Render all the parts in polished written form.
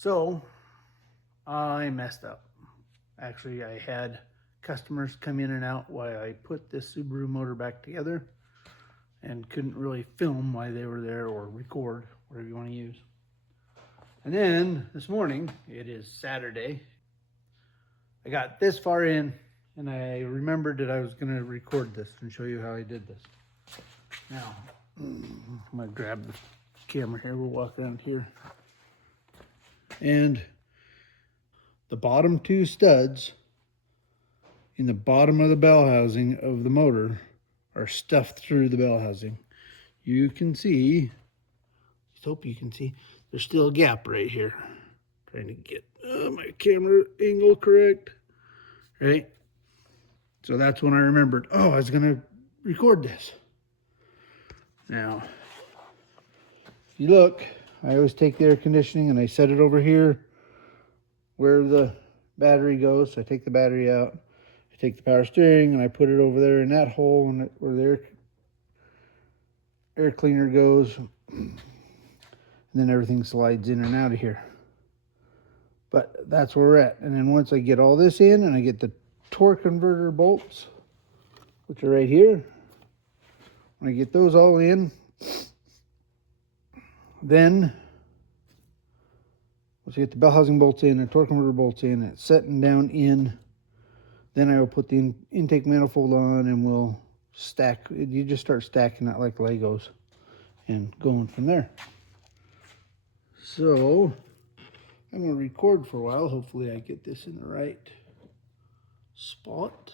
So I messed up. Actually, I had customers come in and out while I put this Subaru motor back together and couldn't really film while they were there or record, whatever you want to use. And then this morning, it is Saturday, I got this far in and I remembered that I was going to record this and show you how I did this. Now, I'm going to grab the camera here. We'll walk around here. And the bottom two studs in the bottom of the bell housing of the motor are stuffed through the bell housing. You can see, I hope you can see, there's still a gap right here. Trying to get my camera angle correct, right? So that's when I remembered, oh, I was gonna record this. Now, if you look, I always take the air conditioning and I set it over here where the battery goes. So I take the battery out, I take the power steering and I put it over there in that hole where the air cleaner goes. And then everything slides in and out of here. But that's where we're at. And then once I get all this in and I get the torque converter bolts, which are right here, when I get those all in, then once I get the bell housing bolts in and torque converter bolts in and it's setting down in, then I will put the intake manifold on and we'll stack. You just start stacking it like Legos and going from there. So I'm going to record for a while. Hopefully I get this in the right spot.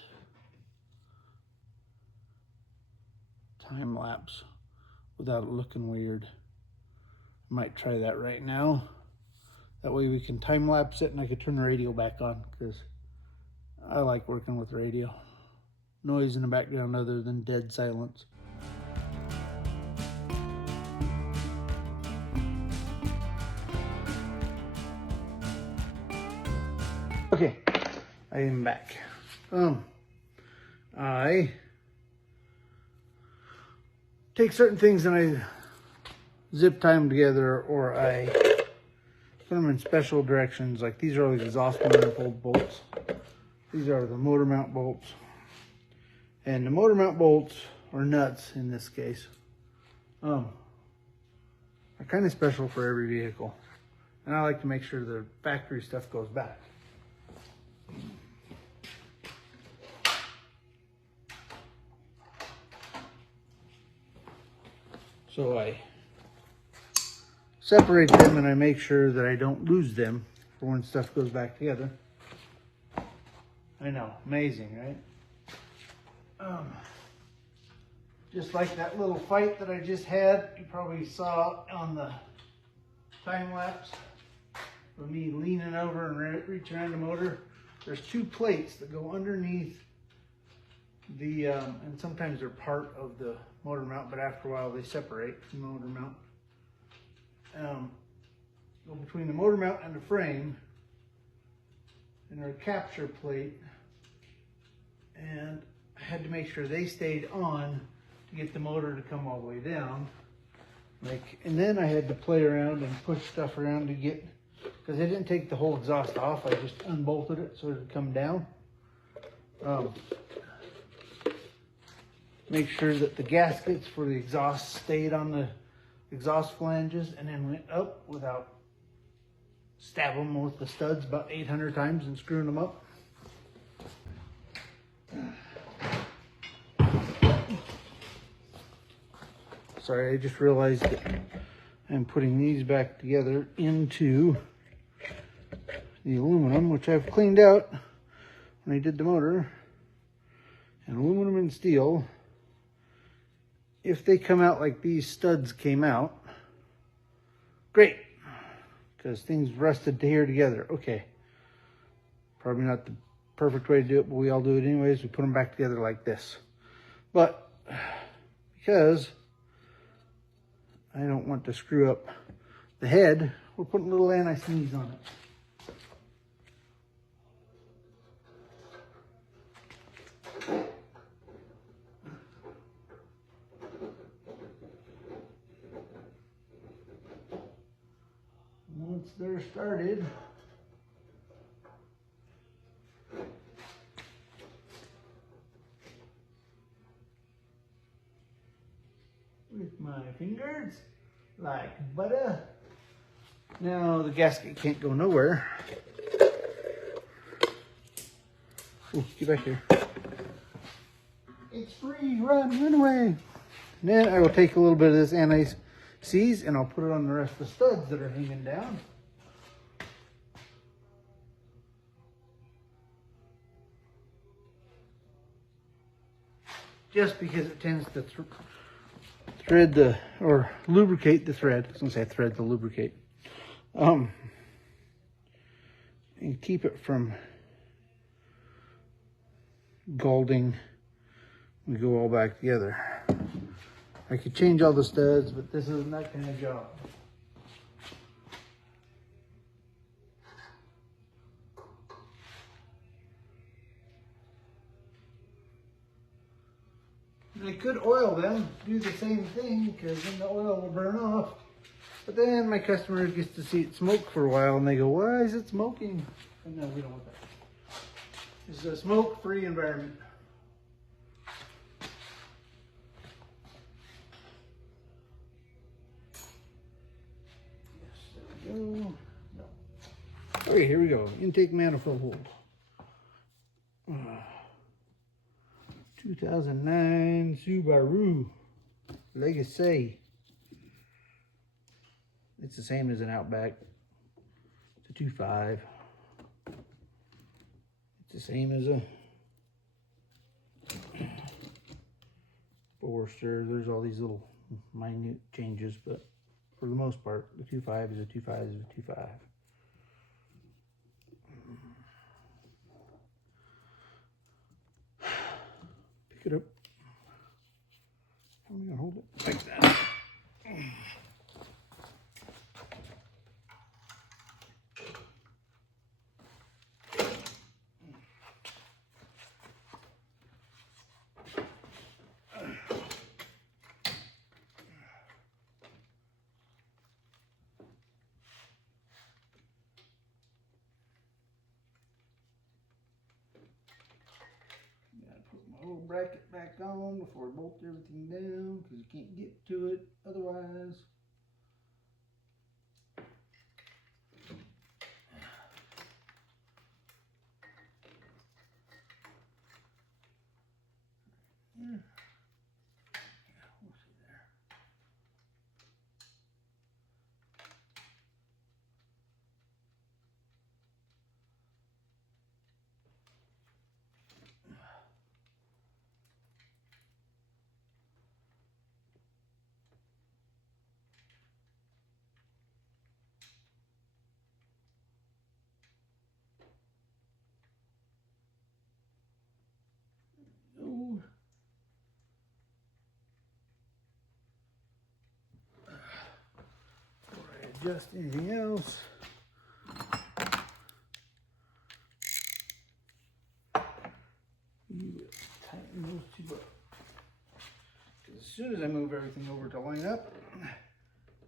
Time lapse without it looking weird. Might try that right now. That way we can time lapse it and I could turn the radio back on because I like working with radio. Noise in the background other than dead silence. Okay, I am back. I take certain things and I zip tie them together, or I put them in special directions. Like these are all the exhaust manifold bolts. These are the motor mount bolts. And the motor mount bolts, or nuts in this case, are kind of special for every vehicle. And I like to make sure the factory stuff goes back. So I separate them and I make sure that I don't lose them for when stuff goes back together. I know, amazing, right? Just like that little fight that I just had, you probably saw on the time lapse of me leaning over and reaching around the motor. There's two plates that go underneath the, and sometimes they're part of the motor mount, but after a while they separate from the motor mount. Go between the motor mount and the frame, and they're a capture plate, and I had to make sure they stayed on to get the motor to come all the way down. And then I had to play around and push stuff around to get, because I didn't take the whole exhaust off, I just unbolted it so it would come down. Make sure that the gaskets for the exhaust stayed on the exhaust flanges and then went up without stabbing them with the studs about 800 times and screwing them up. Sorry, I just realized that I'm putting these back together into the aluminum, which I've cleaned out when I did the motor. And aluminum and steel, if they come out like these studs came out, great, because things rusted to here together. Okay, probably not the perfect way to do it, but we all do it anyways. We put them back together like this. But because I don't want to screw up the head, we're putting a little anti-sneeze on it. once they're started, with my fingers like butter. Now the gasket can't go nowhere. Ooh, get back here. It's free, run away. And then I will take a little bit of this anti-seize and I'll put it on the rest of the studs that are hanging down. Just because it tends to thread the, or lubricate the thread. I was gonna say thread the lubricate. And keep it from galding. We go all back together. I could change all the studs, but this isn't that kind of job. And I could oil them, do the same thing, because then the oil will burn off. But then my customer gets to see it smoke for a while, and they go, "Why is it smoking?" And no, we don't want that. This is a smoke-free environment. Yes, there we go. No. Okay, here we go. Intake manifold. 2009 Subaru Legacy. It's the same as an Outback. It's a 2.5. It's the same as a Forester. There's all these little minute changes, but for the most part, the 2.5 is a 2.5 is a 2.5. Pick it up. I'm gonna hold it like that. Little bracket back on before I bolt everything down because you can't get to it otherwise. Yeah. We'll see there. Oh. Before I adjust anything else, you will tighten those two up. Because as soon as I move everything over to line up,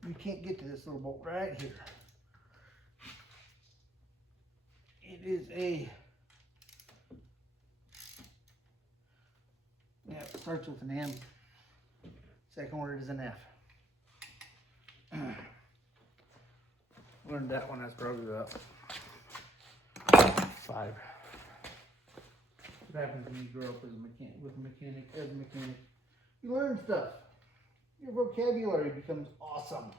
you can't get to this little bolt right here. It is a, yeah, it starts with an M. Second word is an F. Learned that when I was probably about 5. What happens when you grow up as a mechanic, as a mechanic? You learn stuff. Your vocabulary becomes awesome.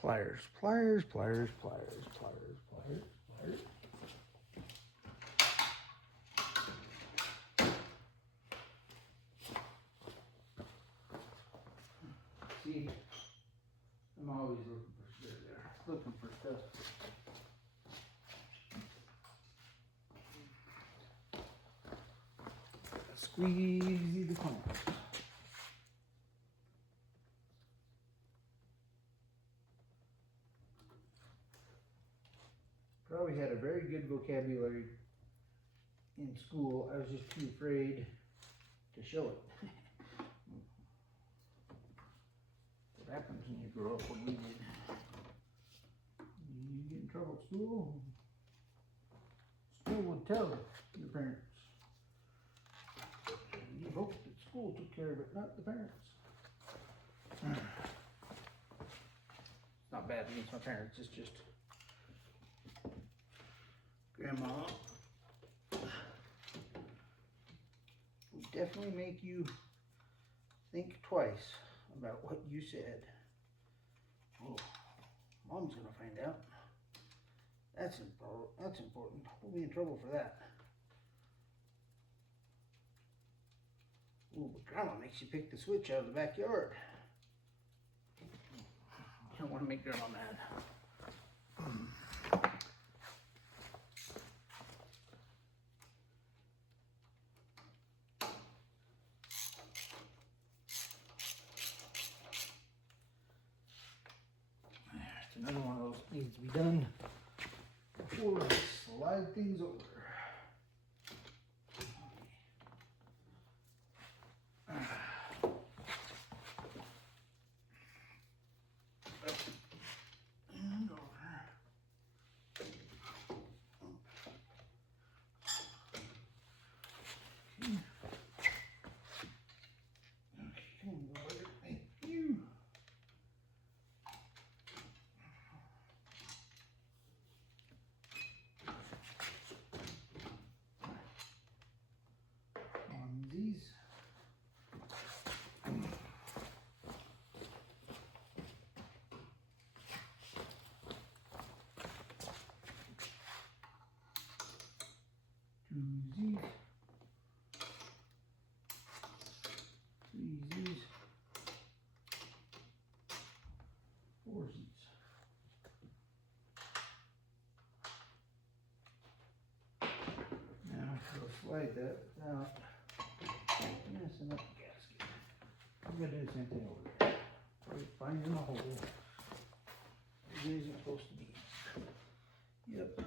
Pliers, pliers, pliers, pliers, pliers, pliers, pliers. See, I'm always looking for stuff. Squeeze the corners. always had a very good vocabulary in school. I was just too afraid to show it. What happens when you grow up when we did? You get in trouble at school. School would tell your parents. And you hope that school took care of it, not the parents. It's not bad against my parents, it's just Grandma will definitely make you think twice about what you said. Oh, Mom's gonna find out. That's important. We'll be in trouble for that. Oh, but Grandma makes you pick the switch out of the backyard. You don't want to make Grandma mad. There's another one of those that needs to be done before I slide things over. And over. Okay. Okay, come on, boy. Thank you. On these. Twosies. Threesies. Foursies. Now I'll slide that without messing up the gasket. I'm gonna do the same thing over there. Right, finding the hole. It isn't supposed to be. Yep. Okay.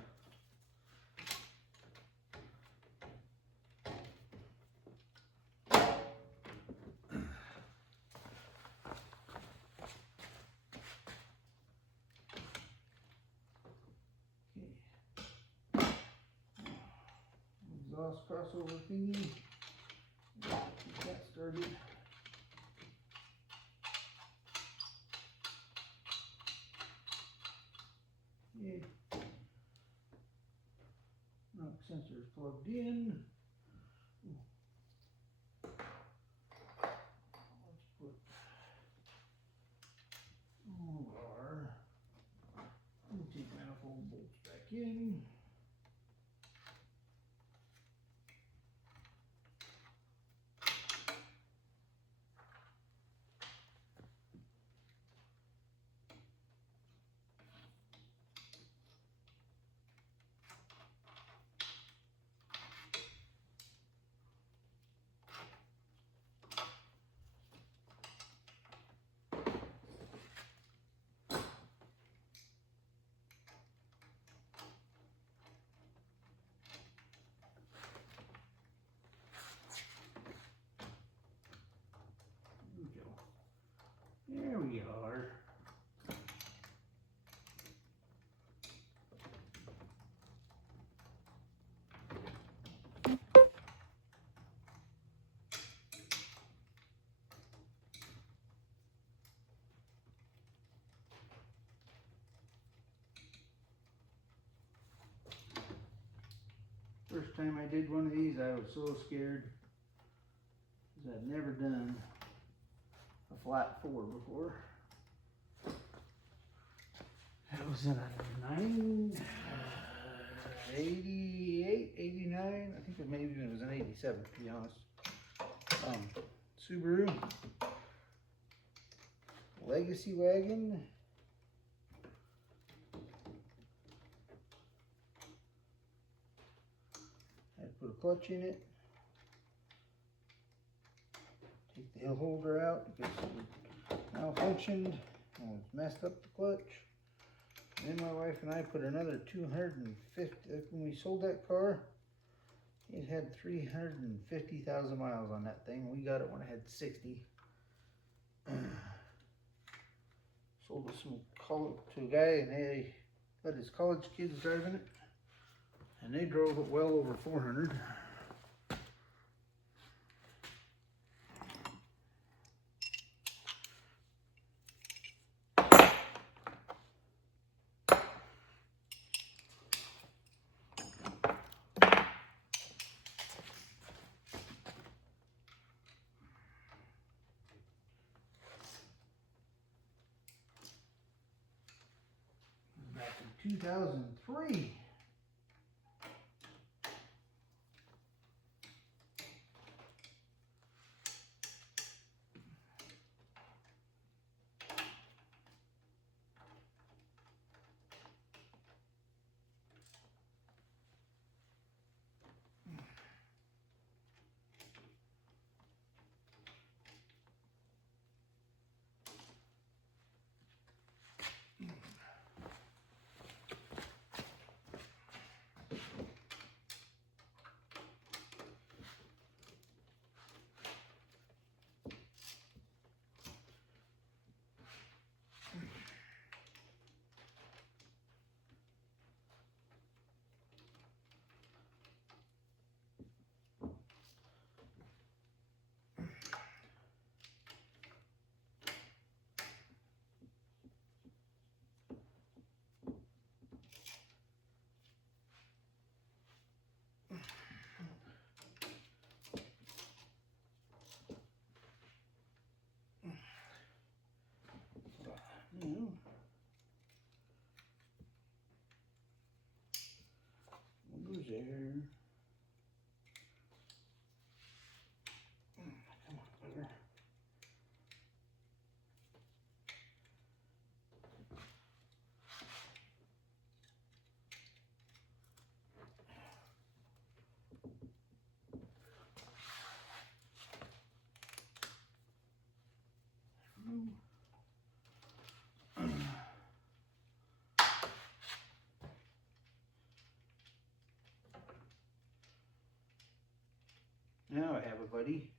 Exhaust crossover thingy. Get that started. Yeah. Knock sensor is plugged in. Let's put all our intake manifold bolts back in. There we are. First time I did one of these, I was so scared because I'd never done a flat 4 before. That was in a 88, 89, I think it maybe it was an 87 to be honest. Subaru Legacy wagon. Had to put a clutch in it. Take the hill holder out because it malfunctioned and it's messed up the clutch. Then my wife and I put another 250, when we sold that car, it had 350,000 miles on that thing. We got it when it had 60. Sold it to a guy, and they let his college kids driving it, and they drove it well over 400. Back in 2003. Who's there? Come on, bugger. Now I have a buddy.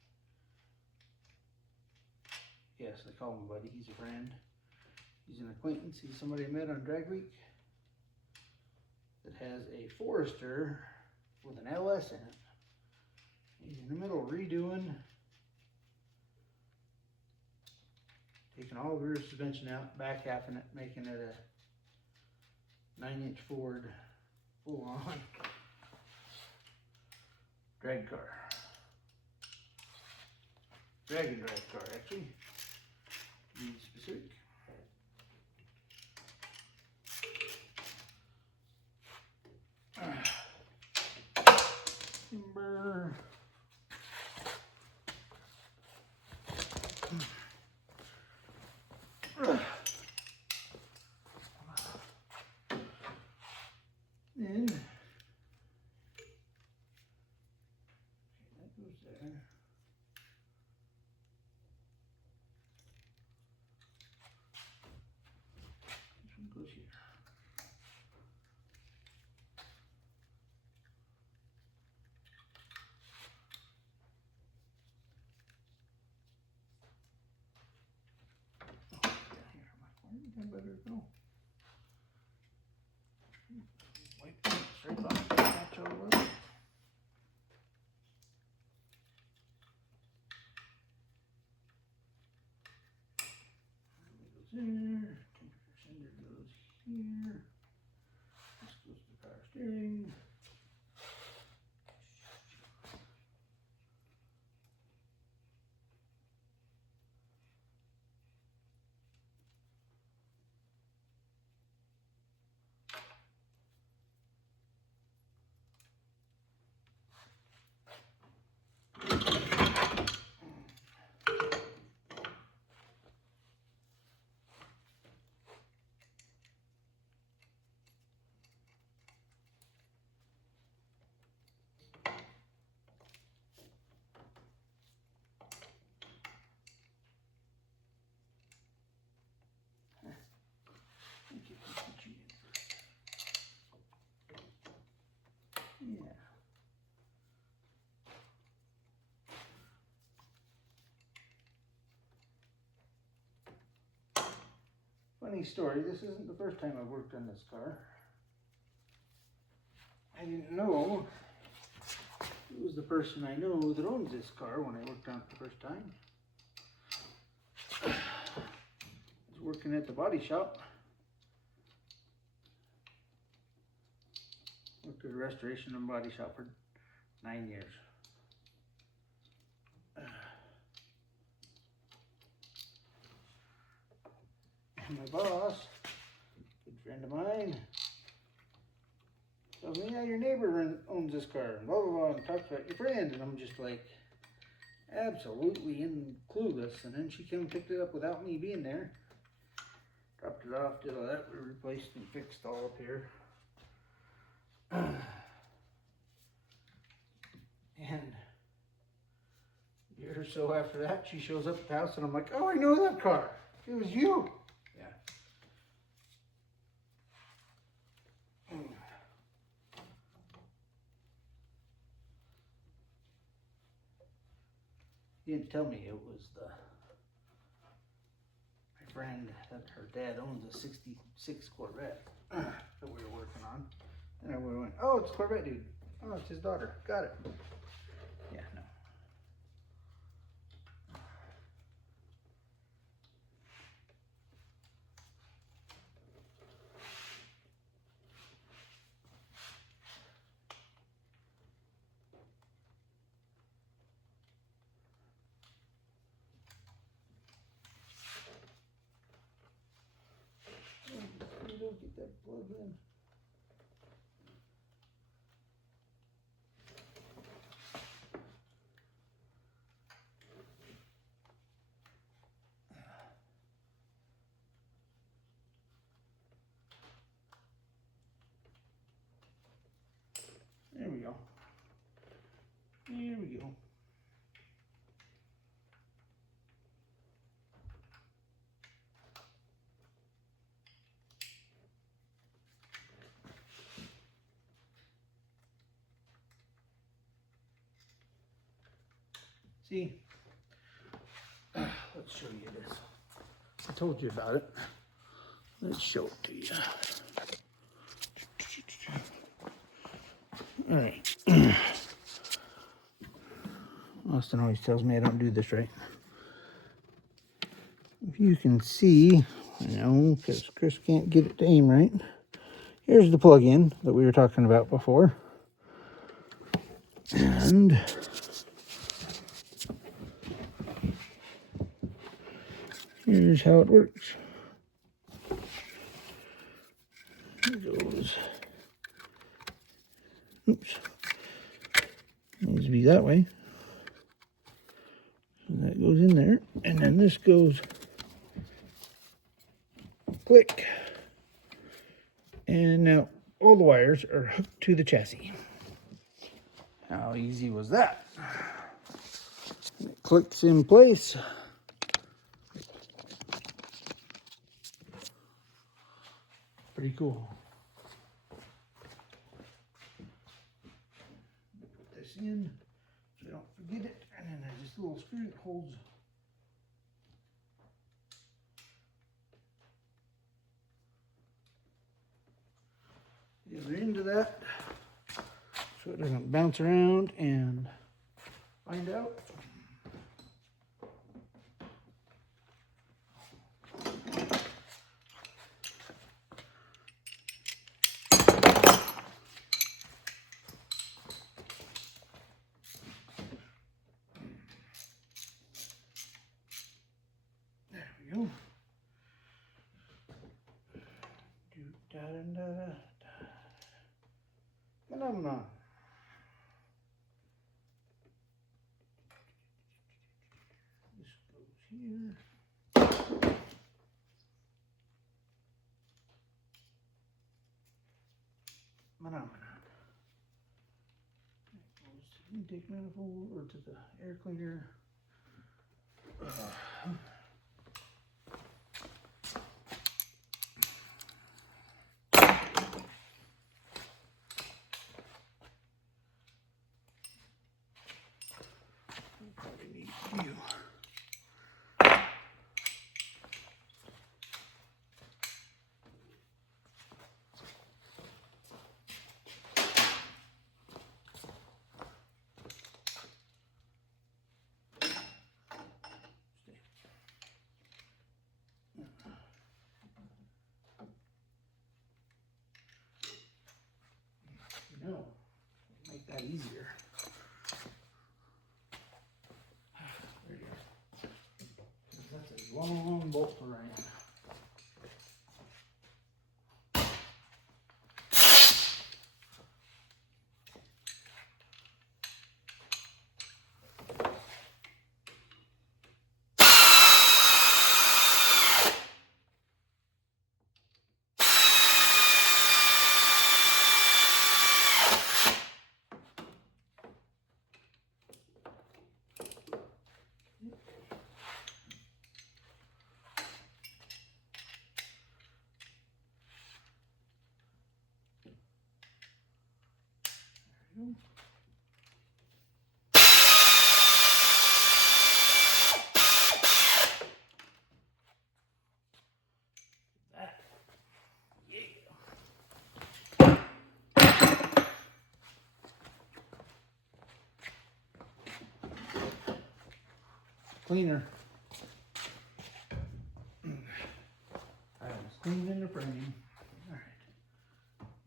Yes, I call him a buddy. He's a friend. He's an acquaintance. He's somebody I met on Drag Week that has a Forester with an LS in it. He's in the middle of redoing, taking all the rear suspension out, back halfing it, making it a 9-inch Ford full-on drag car. Drag and drive car, actually. To be specific. Timber. Then that goes there. This one goes here. Where did that better go? Wipe that straight off the patch all over. Goes there. Temperature sender goes here. This goes to the power steering. funny story. This isn't the first time I've worked on this car. I didn't know who was the person I know that owns this car when I worked on it the first time. I was working at the body shop. Worked at a restoration and body shop for 9 years. And my boss, good friend of mine, tells me, yeah, your neighbor owns this car, and blah, blah, blah, and talks about your friend. And I'm just like, absolutely clueless. And then she came and picked it up without me being there. Dropped it off, did all that, we replaced and fixed all up here. And a year or so after that, she shows up at the house, and I'm like, oh, I know that car. It was you. Yeah. You didn't tell me it was my friend that her dad owns a 66 Corvette that we were working on. And I went, oh, it's Corvette dude. Oh, it's his daughter. Got it. Yeah, no. You don't get that plug in. There we go. Here we go. See, let's show you this. I told you about it. Let's show it to you. All right. Austin always tells me I don't do this right. If you can see, I know, because Chris can't get it to aim right. Here's the plug-in that we were talking about before. And here's how it works. It goes, oops, needs to be that way. So that goes in there, and then this goes click. And now all the wires are hooked to the chassis. How easy was that? It clicks in place. Pretty cool. Put this in so I don't forget it. And then there's this little screw that holds the other end of that so it doesn't bounce around and find out. There we go. Phenomenon. This goes here. Phenomenon. That goes to the intake manifold or to the air cleaner. Probably need you. easier. There you go. That's a long bolt to ring. Cleaner. I was cleaning the frame. All right.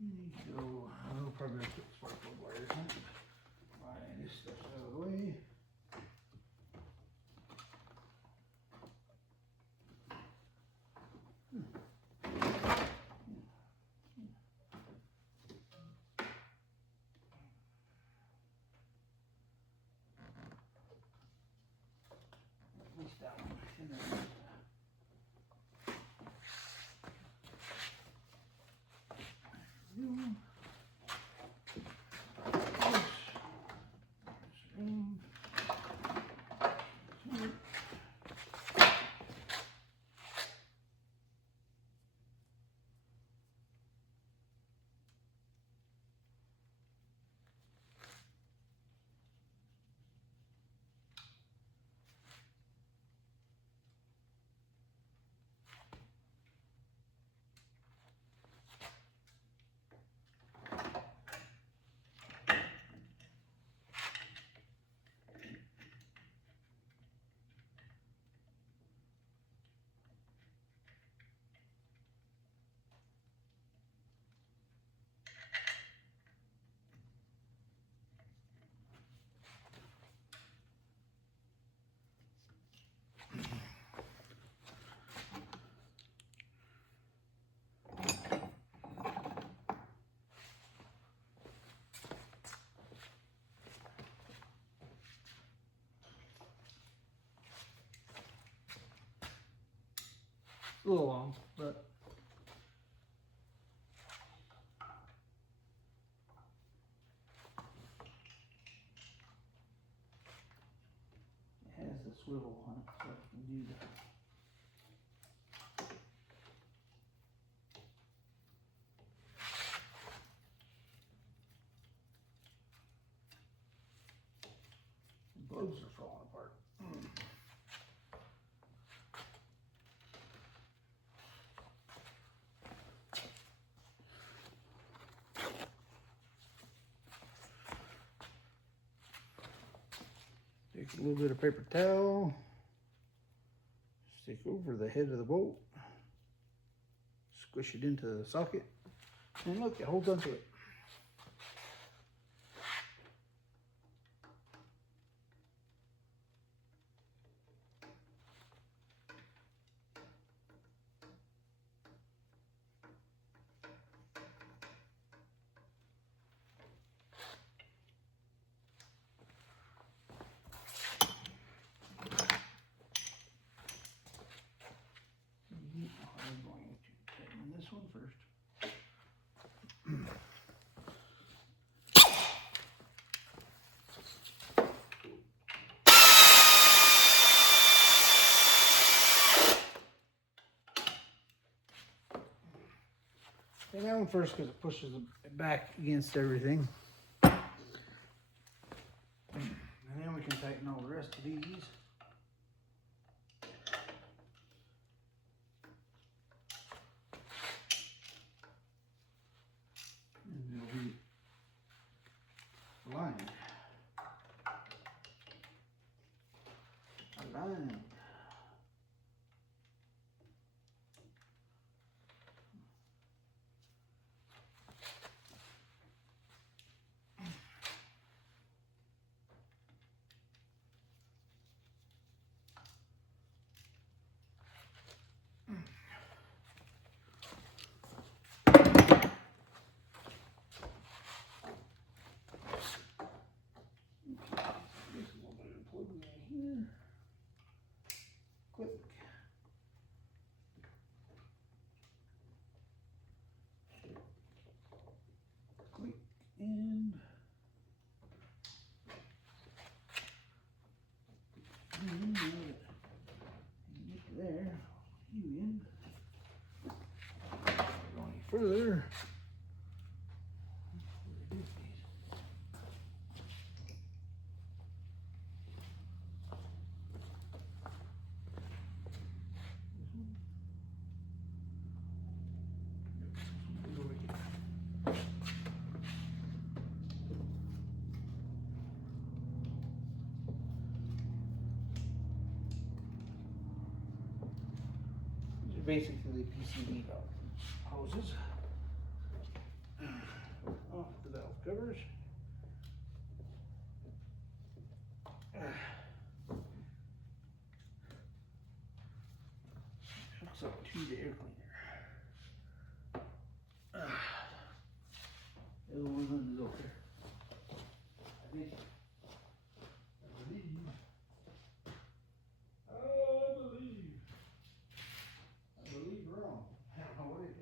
You need to go. I'll probably put spark plug wires in. Line this stuff out of the way. At least that one. And then a little long, but it has a swivel on it, so I can do that. The bugs are falling apart. Take a little bit of paper towel, stick over the head of the bolt, squish it into the socket, and look, it holds onto it. I'm going to tighten this one first. Take that one first because it pushes it back against everything. And then we can tighten all the rest of these. And they'll be aligned. Aligned. further. Basically PCV valve hoses. Off the valve covers. Hooks up to the air cleaner. The other one is over there. I think. I believe. I believe wrong. I don't know what it is.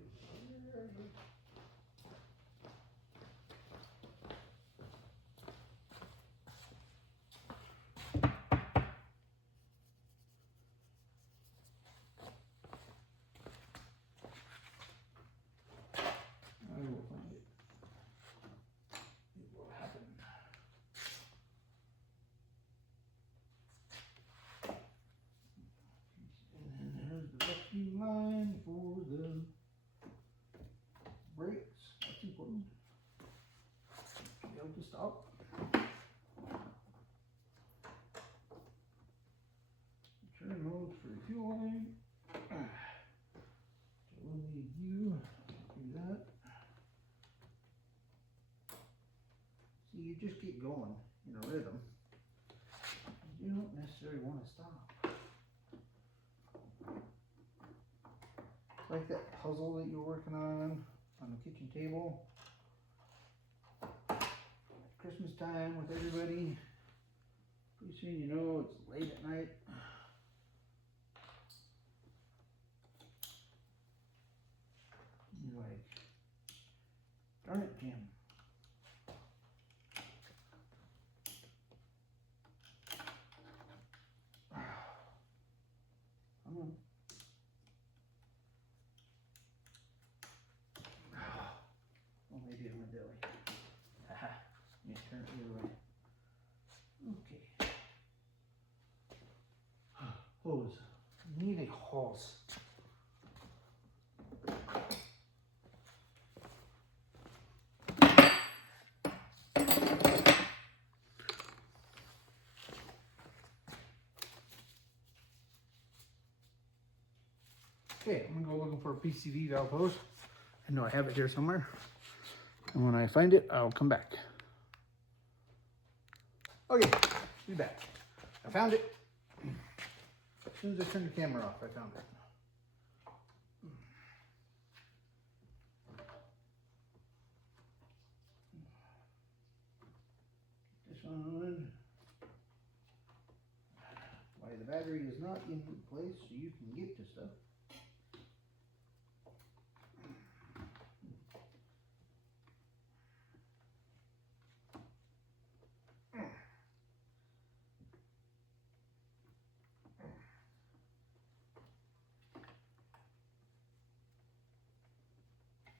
I will find it. It will happen. And then there's the rescue line for the brakes. That's important. To be able to stop. Turn mode for fueling. So we'll need you to do that. See, you just keep going in a rhythm. You don't necessarily want to stop. Like that puzzle that you're working on the kitchen table. Christmas time with everybody. Pretty soon you know it's late at night. You're like, darn it, Jim. Come on. Well, maybe on my belly. Haha. Let me turn it the other way. Okay. Hose. You need a hose. Okay, I'm gonna go looking for a PCV valve hose. I know I have it here somewhere. And when I find it, I'll come back. Okay, be back. I found it. As soon as I turned the camera off, I found it. This one. Why the battery is not in place so you can get to stuff.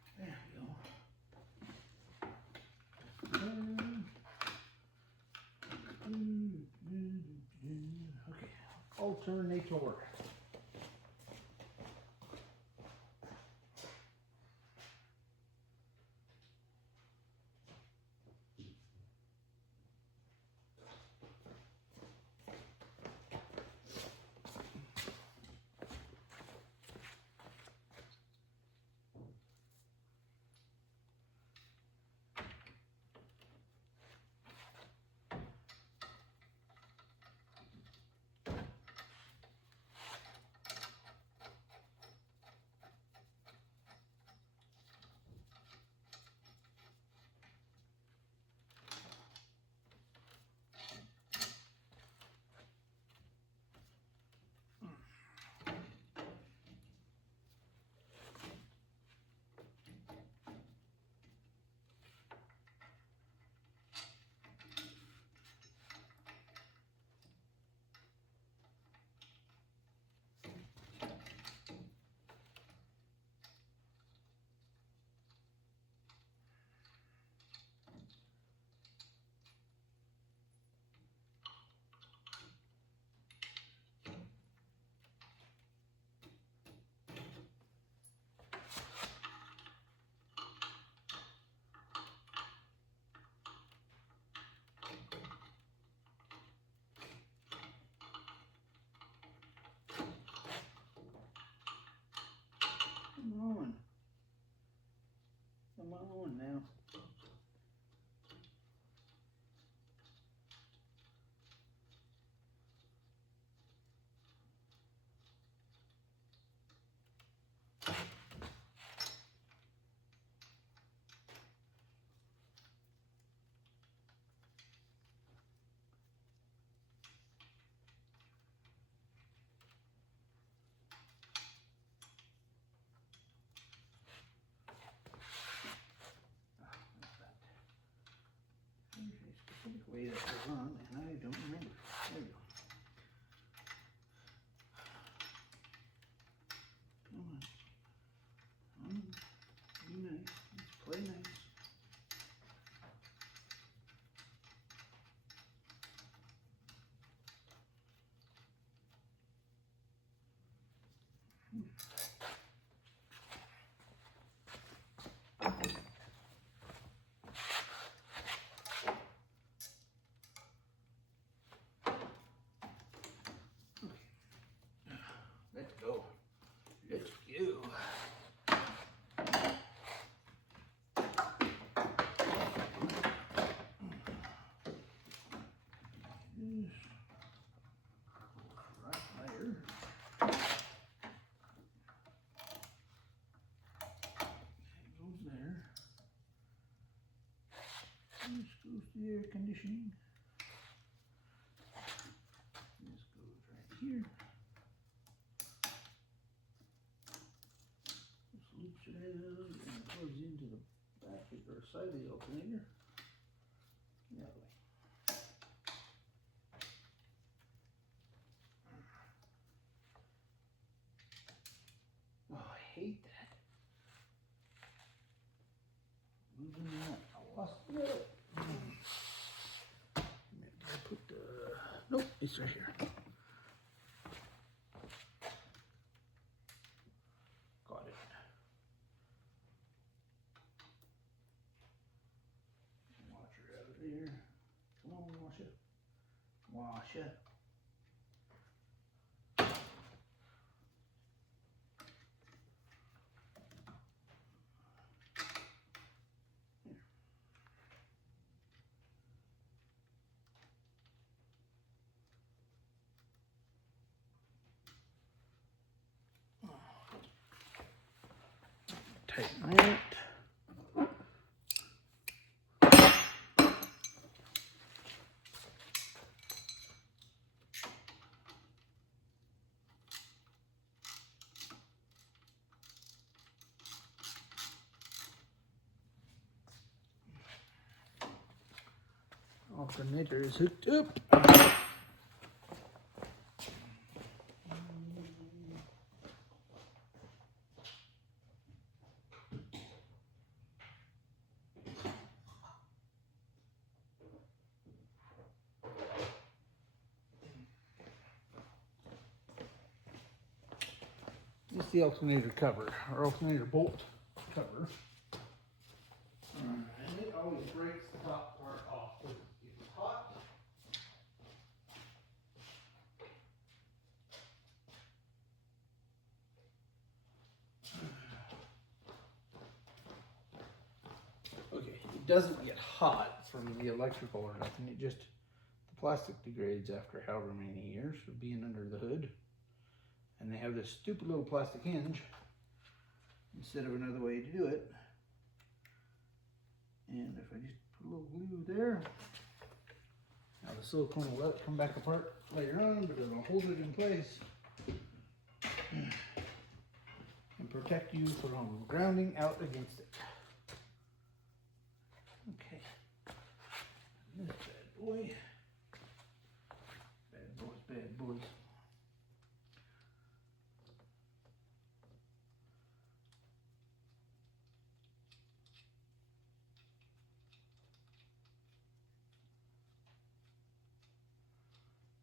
There we go. Okay, alternator. Come on. Come on now. Specific way that goes on, and I don't remember. There we go. Come on. Be nice. Let's play nice. Let's go. Let's go. Right there. That goes there. This goes to the air conditioning. This goes right here. This loops around and plugs into the back or side of the alternator. That way. Oh, I hate that. Moving that. I lost it. Did I put the... Nope, it's right here. Got it. Washer out of there. Come on, wash it. Wash it. Tighten that. Alternator is hooked up. This is the alternator cover, or alternator bolt cover. And it always breaks the top part off because it's hot. Okay, it doesn't get hot from the electrical or nothing. It just, the plastic degrades after however many years of being under the hood. And they have this stupid little plastic hinge instead of another way to do it. And if I just put a little glue there, now the silicone will let it come back apart later on, but it'll hold it in place and protect you from grounding out against it. Okay, this bad boy, bad boys, bad boys.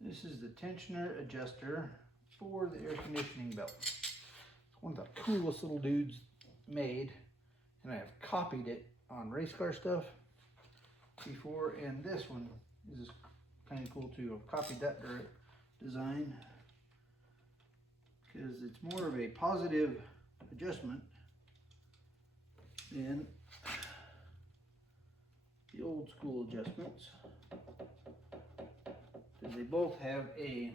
This is the tensioner adjuster for the air conditioning belt. It's one of the coolest little dudes made, and I have copied it on race car stuff before, and this one is kind of cool too. I've copied that design because it's more of a positive adjustment Then the old school adjustments. They both have a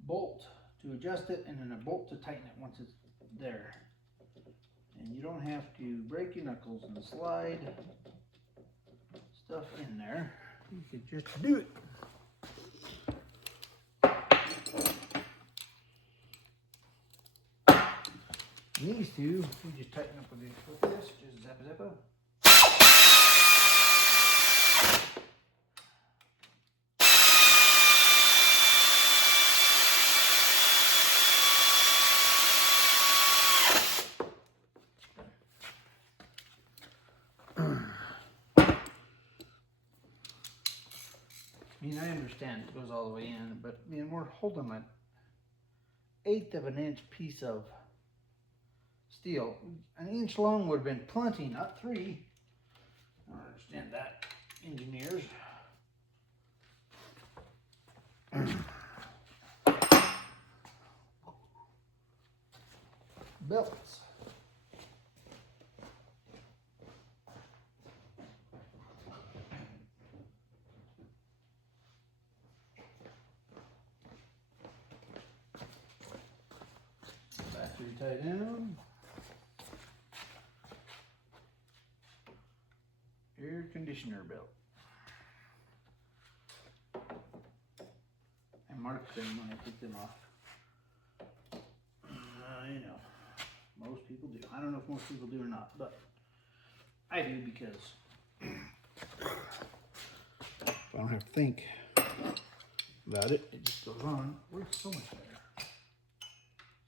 bolt to adjust it and then a bolt to tighten it once it's there. And you don't have to break your knuckles and slide stuff in there. You can just do it. These two, we just tighten up with this, just zap zap. I mean, I understand it goes all the way in, but I mean, we're holding an 1/8 of an inch piece of steel. An inch long would have been plenty, not 3. I don't understand that, engineers. Belts. Battery tied down. Air conditioner belt. I marked them when I took them off. You know, most people do. I don't know if most people do or not, but I do because if I don't have to think about it, it just goes on. Works so much better.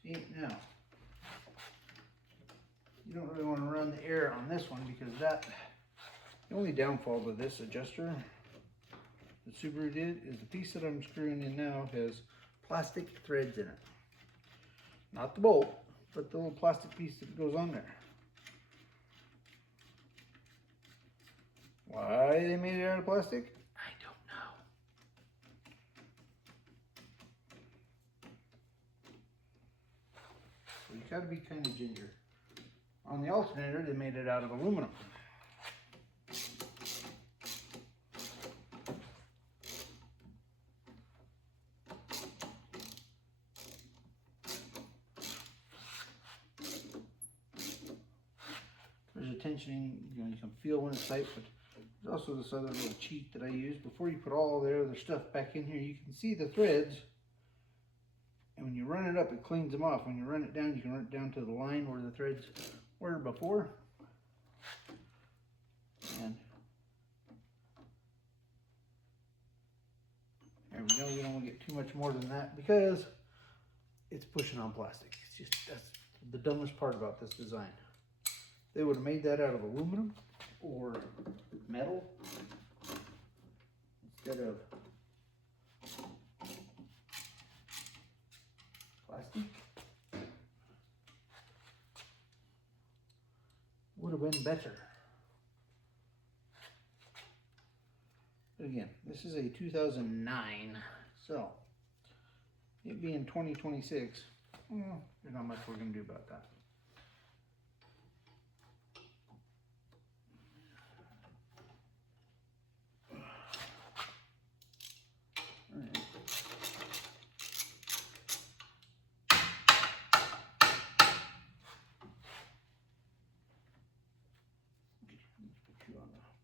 See, now, you don't really want to run the air on this one because the only downfall to this adjuster that Subaru did is the piece that I'm screwing in now has plastic threads in it. Not the bolt, but the little plastic piece that goes on there. Why they made it out of plastic? I don't know. So you gotta be kind of ginger. On the alternator, they made it out of aluminum. There's a tensioning, you can feel when it's tight, but there's also this other little cheat that I use. Before you put all their other stuff back in here, you can see the threads, and when you run it up, it cleans them off. When you run it down, you can run it down to the line where the threads were before. And there we go. We don't want to get too much more than that because it's pushing on plastic. It's just, that's the dumbest part about this design. They would have made that out of aluminum or metal instead of plastic. Would have been better. But again, this is a 2009, so it being 2026, there's not much we're going to do about that.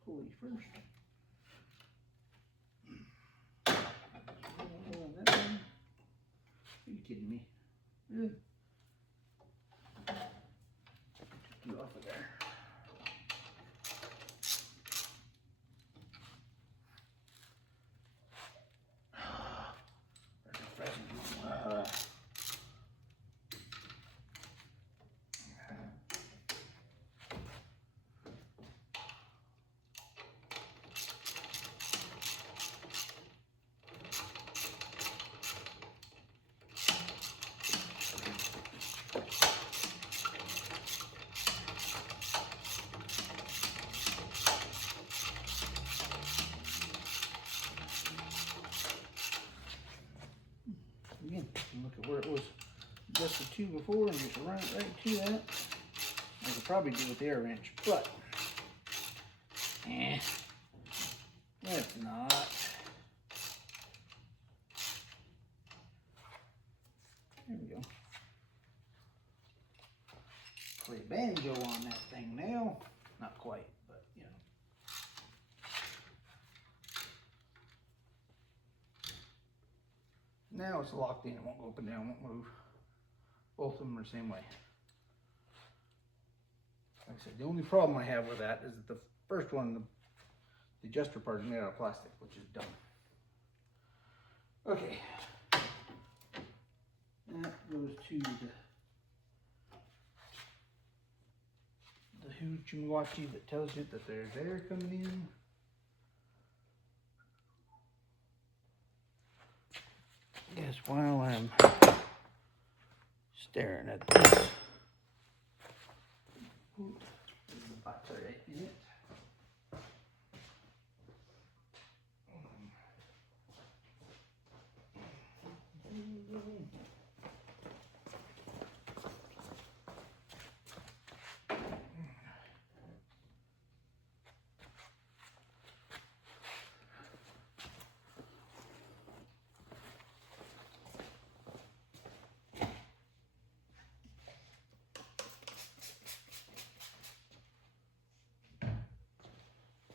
Pulley first. Are you kidding me? Really? Just get off of there. Again, look at where it was adjusted to before and just run it right to that. I could probably do with the air wrench, but let's not. There we go. Play banjo on that thing now. Not quite, but you know. Now it's locked in. It won't go up and down, won't move. Both of them are the same way. Like I said, the only problem I have with that is that the first one, the adjuster part is made out of plastic, which is dumb. Okay. That goes to the hoochie that tells you that there's air coming in. Guess while I'm staring at this, there's a battery in it.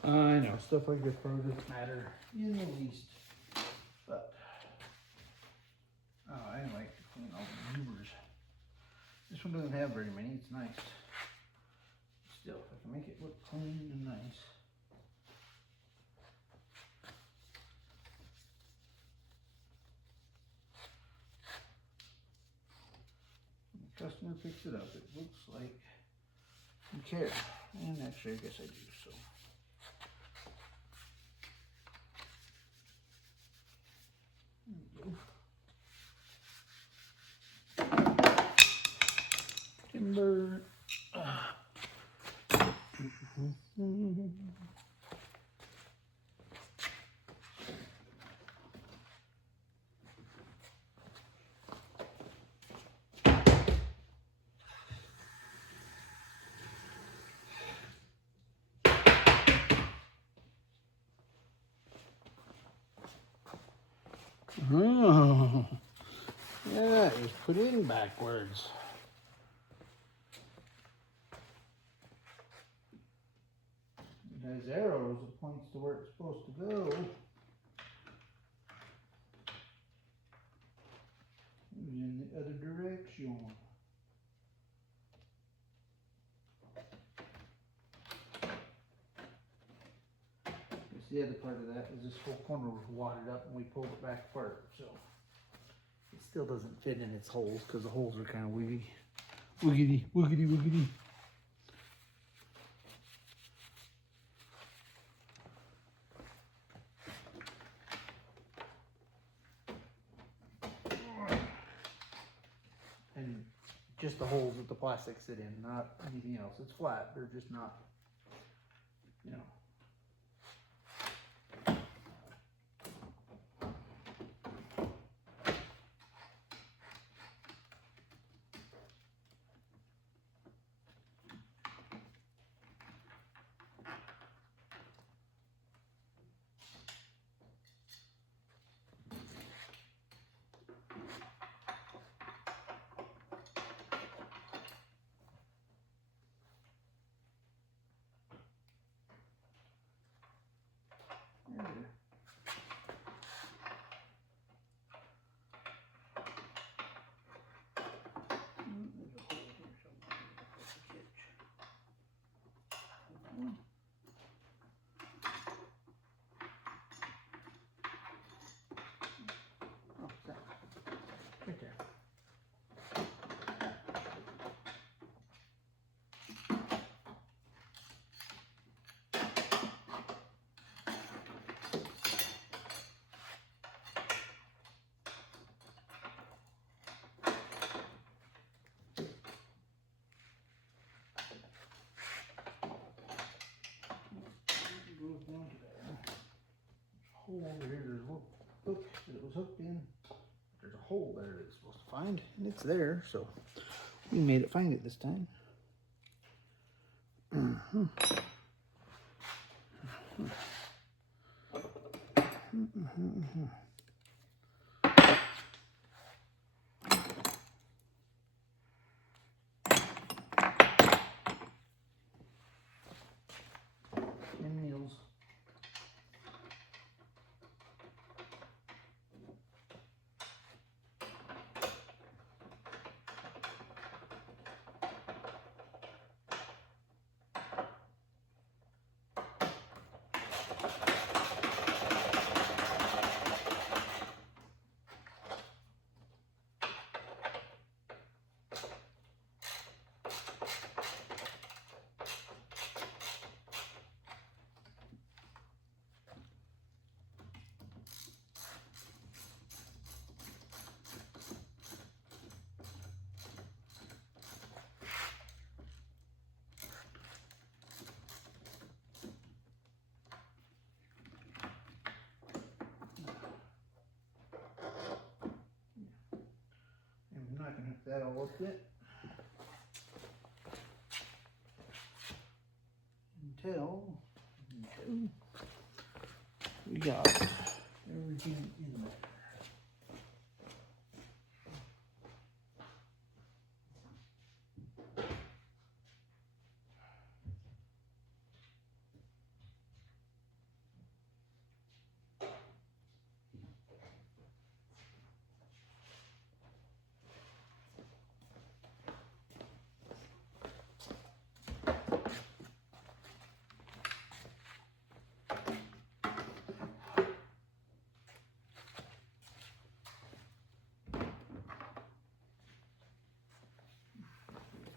I know, stuff like this probably doesn't matter in the least, but I like to clean all the maneuvers. This one doesn't have very many, it's nice. Still, if I can make it look clean and nice. When the customer picks it up, it looks like you care. And actually, I guess I do, so. Timber. Oh, yeah, it was put in backwards. It has arrows that points to where it's supposed to go. It was in the other direction. The other part of that is this whole corner was wadded up and we pulled it back apart, so it still doesn't fit in its holes because the holes are kind of wiggity, wiggity, wiggity, wiggity. And just the holes that the plastic sit in, not anything else. It's flat, they're just not, you know. Right there. Hole over here, there's a little hook that it was hooked in. There's a hole there that it's supposed to find, and it's there, so we made it find it this time. Meals. I'm not gonna hook that all up yet. Until we got everything in there.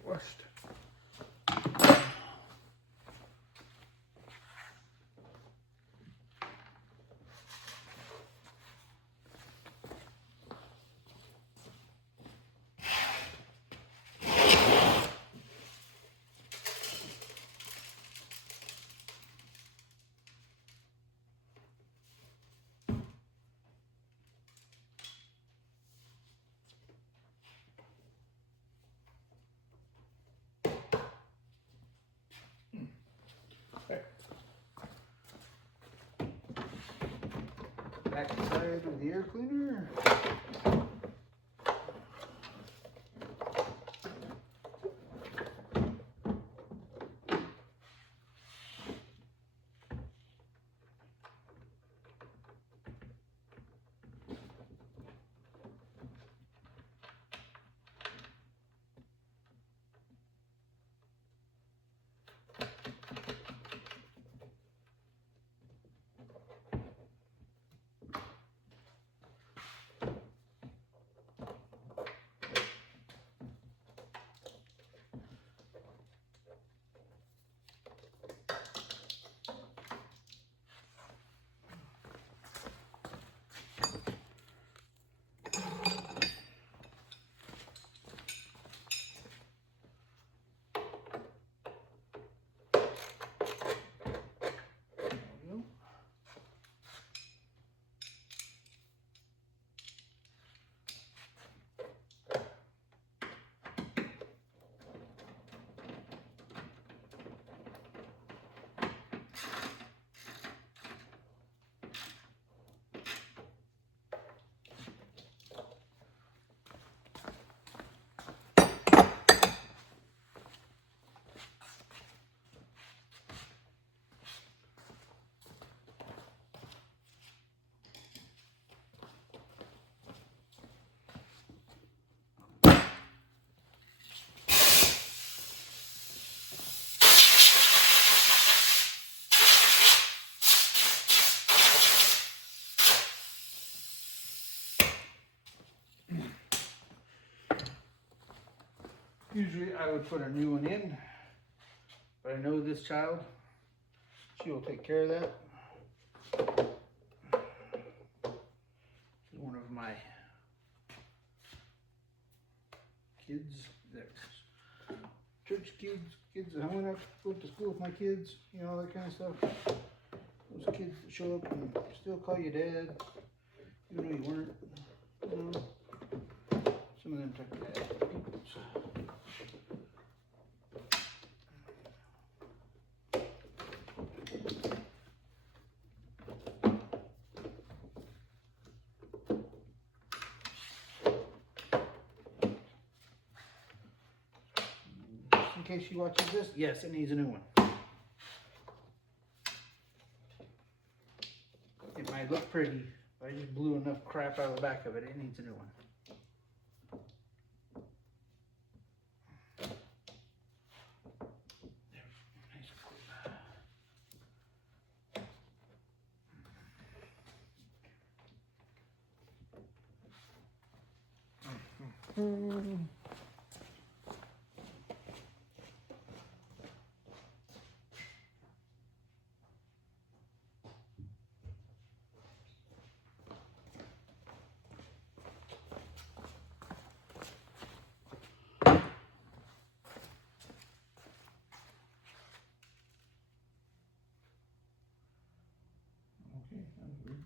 Washed. Back side of the air cleaner. Usually I would put a new one in, but I know this child, she will take care of that. One of my kids, church kids that I went to school with my kids, you know, that kind of stuff. Those kids that show up and still call you dad, even though you weren't, you know. Some of them type of dad people. case she watches this, yes, it needs a new one. It might look pretty, but I just blew enough crap out of the back of it. It needs a new one. Okay, that was weird.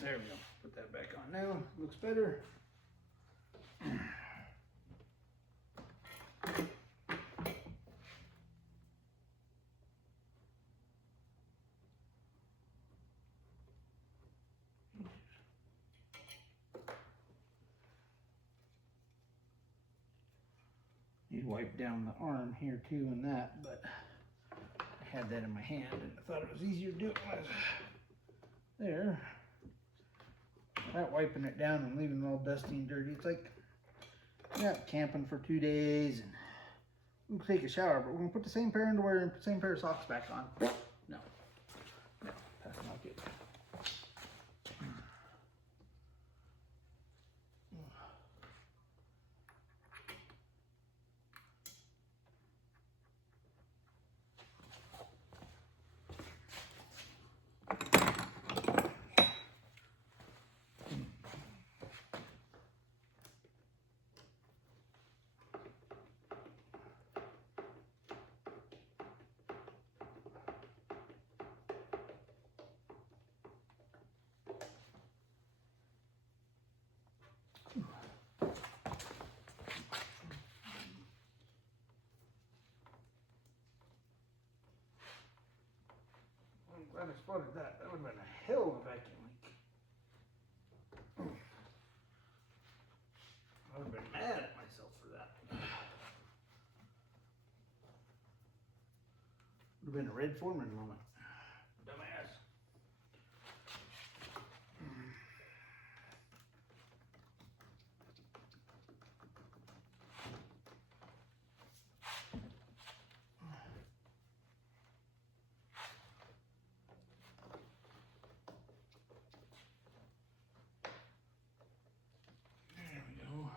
There we go. Put that back on now. Looks better. Need to wipe down the arm here too and that, but I had that in my hand and I thought it was easier to do it when I was there. Not wiping it down and leaving it all dusty and dirty. It's like, yeah, camping for 2 days and we can take a shower, but we're gonna put the same pair of underwear and same pair of socks back on. No, that's not good. I'm glad I spotted that. That would have been a hell of a vacuum leak. I would have been mad at myself for that. Would have been a Red Foreman moment. Dumbass. There we go.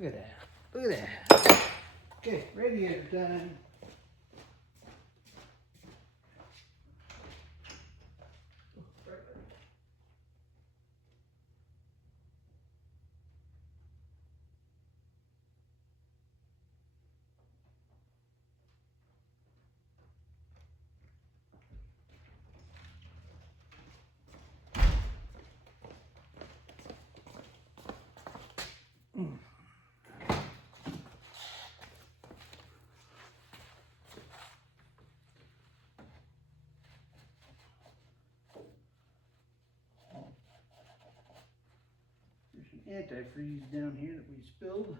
Look at that. Look at that. Okay, radiator time. Antifreeze down here that we spilled,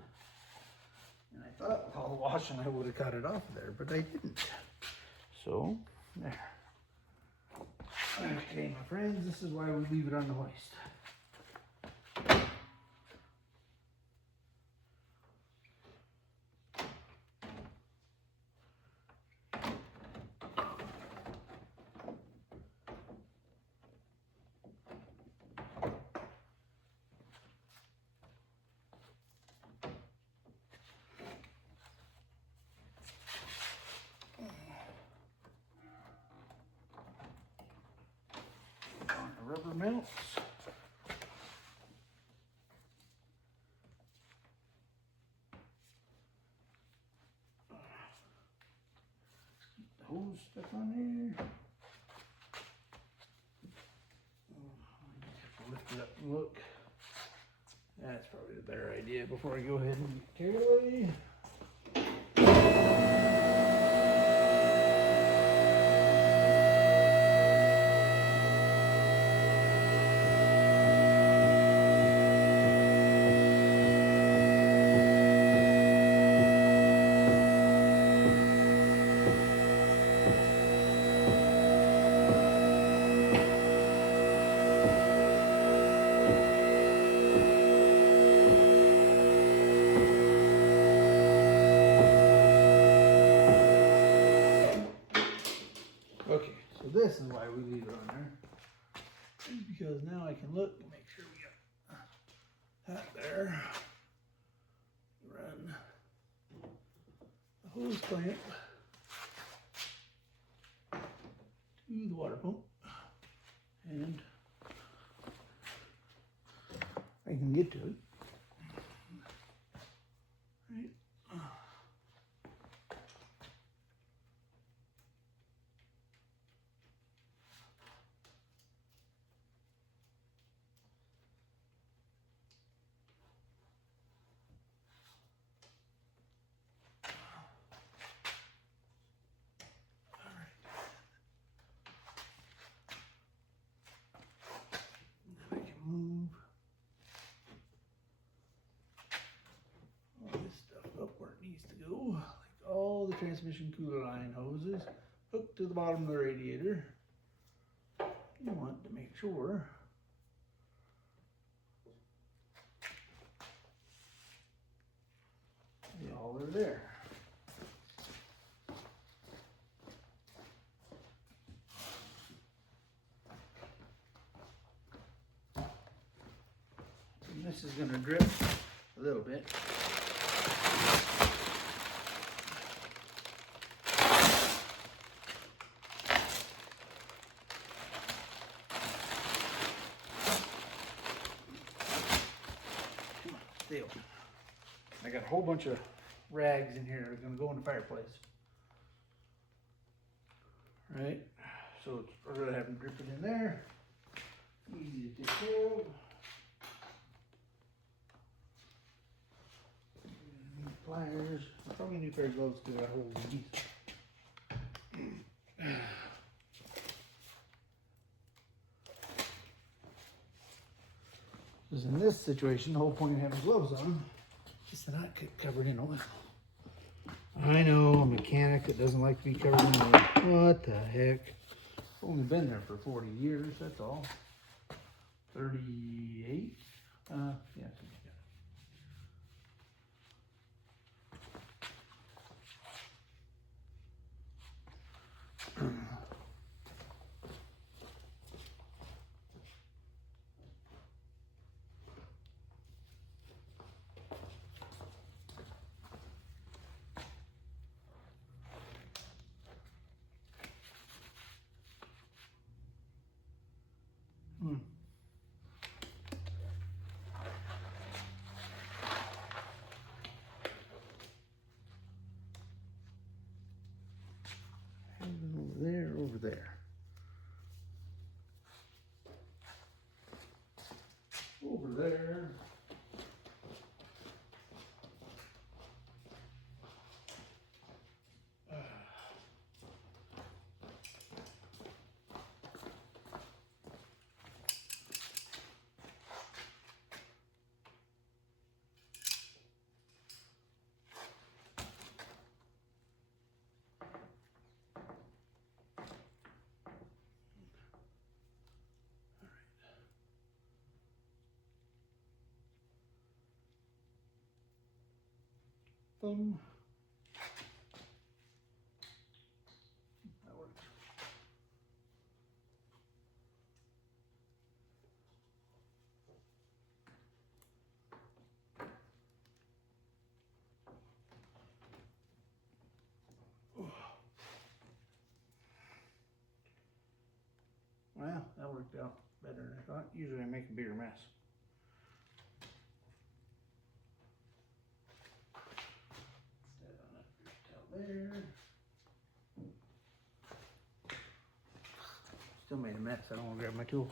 and I thought with all the washing I would have cut it off there, but I didn't. So there. Okay, my friends, this is why we leave it on the hoist. Rubber mounts. Keep the hose stuff on there. Lift it up and look. That's probably the better idea before I go ahead and carry it away. Okay, so this is why we leave it on there. Is because now I can look and make sure we got that there. Run the hose clamp to the water pump, and I can get to it. Right. Move all this stuff up where it needs to go, like all the transmission cooler line hoses hooked to the bottom of the radiator. You want to make sure they all are there. And this is going to drip a little bit. Still, I got a whole bunch of rags in here that are going to go in the fireplace. Right? So we're going to have them dripping in there. Easy to take care of. Pliers. I probably need a pair of gloves because I hold these. Because in this situation, the whole point of having gloves on is to not get covered in oil. I know, a mechanic that doesn't like to be covered in oil. What the heck? I've only been there for 40 years, that's all. 38? Yeah. Hmm. Over there, over there. Over there. Thumb. That works. Well, that worked out better than I thought. Usually I make a bigger mess. Set on that first tail there. Still made a mess. I don't want to grab my tool.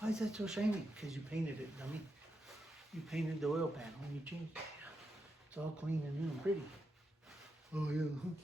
Why is that so shiny? Because you painted it, dummy. You painted the oil panel and you changed it. It's all clean and new and pretty. Oh yeah. Cool.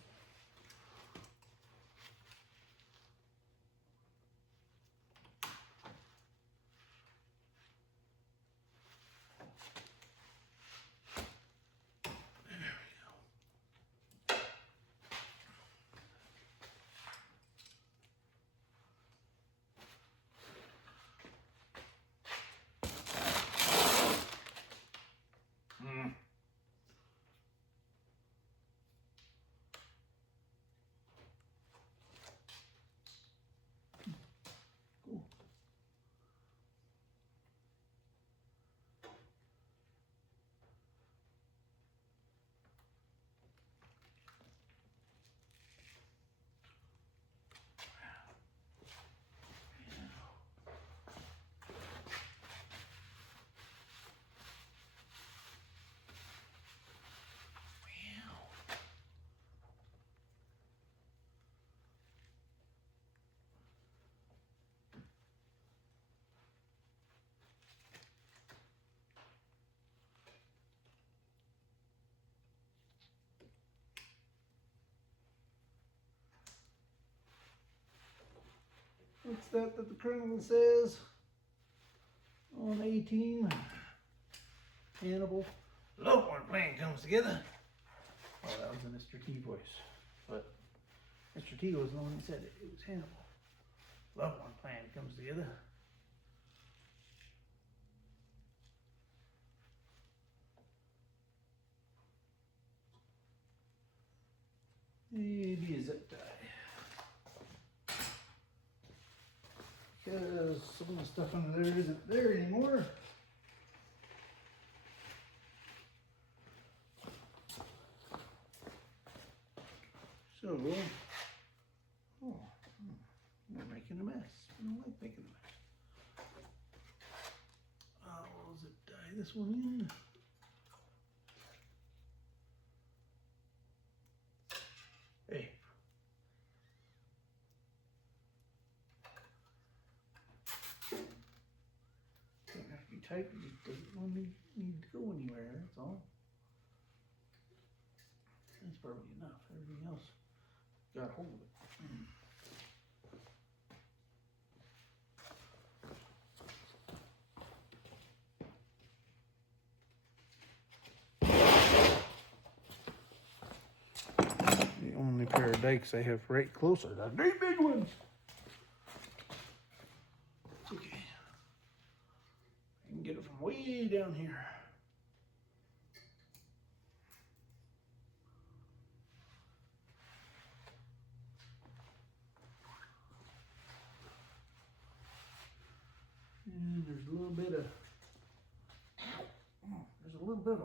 What's that the colonel says on 18? Hannibal. Love when a plan comes together. Oh, that was a Mr. T voice. But Mr. T was the one who said it. It was Hannibal. Love when a plan comes together. Maybe a zip tie. Because some of the stuff under there isn't there anymore. So, we're making a mess. I don't like making a mess. I'll zip tie this one in. Hey. Don't have to be tight, it just doesn't need to go anywhere, that's all. That's probably enough. Everything else got hold of it. The only pair of dikes I have right closer are the big ones. It's okay. I can get it from way down here.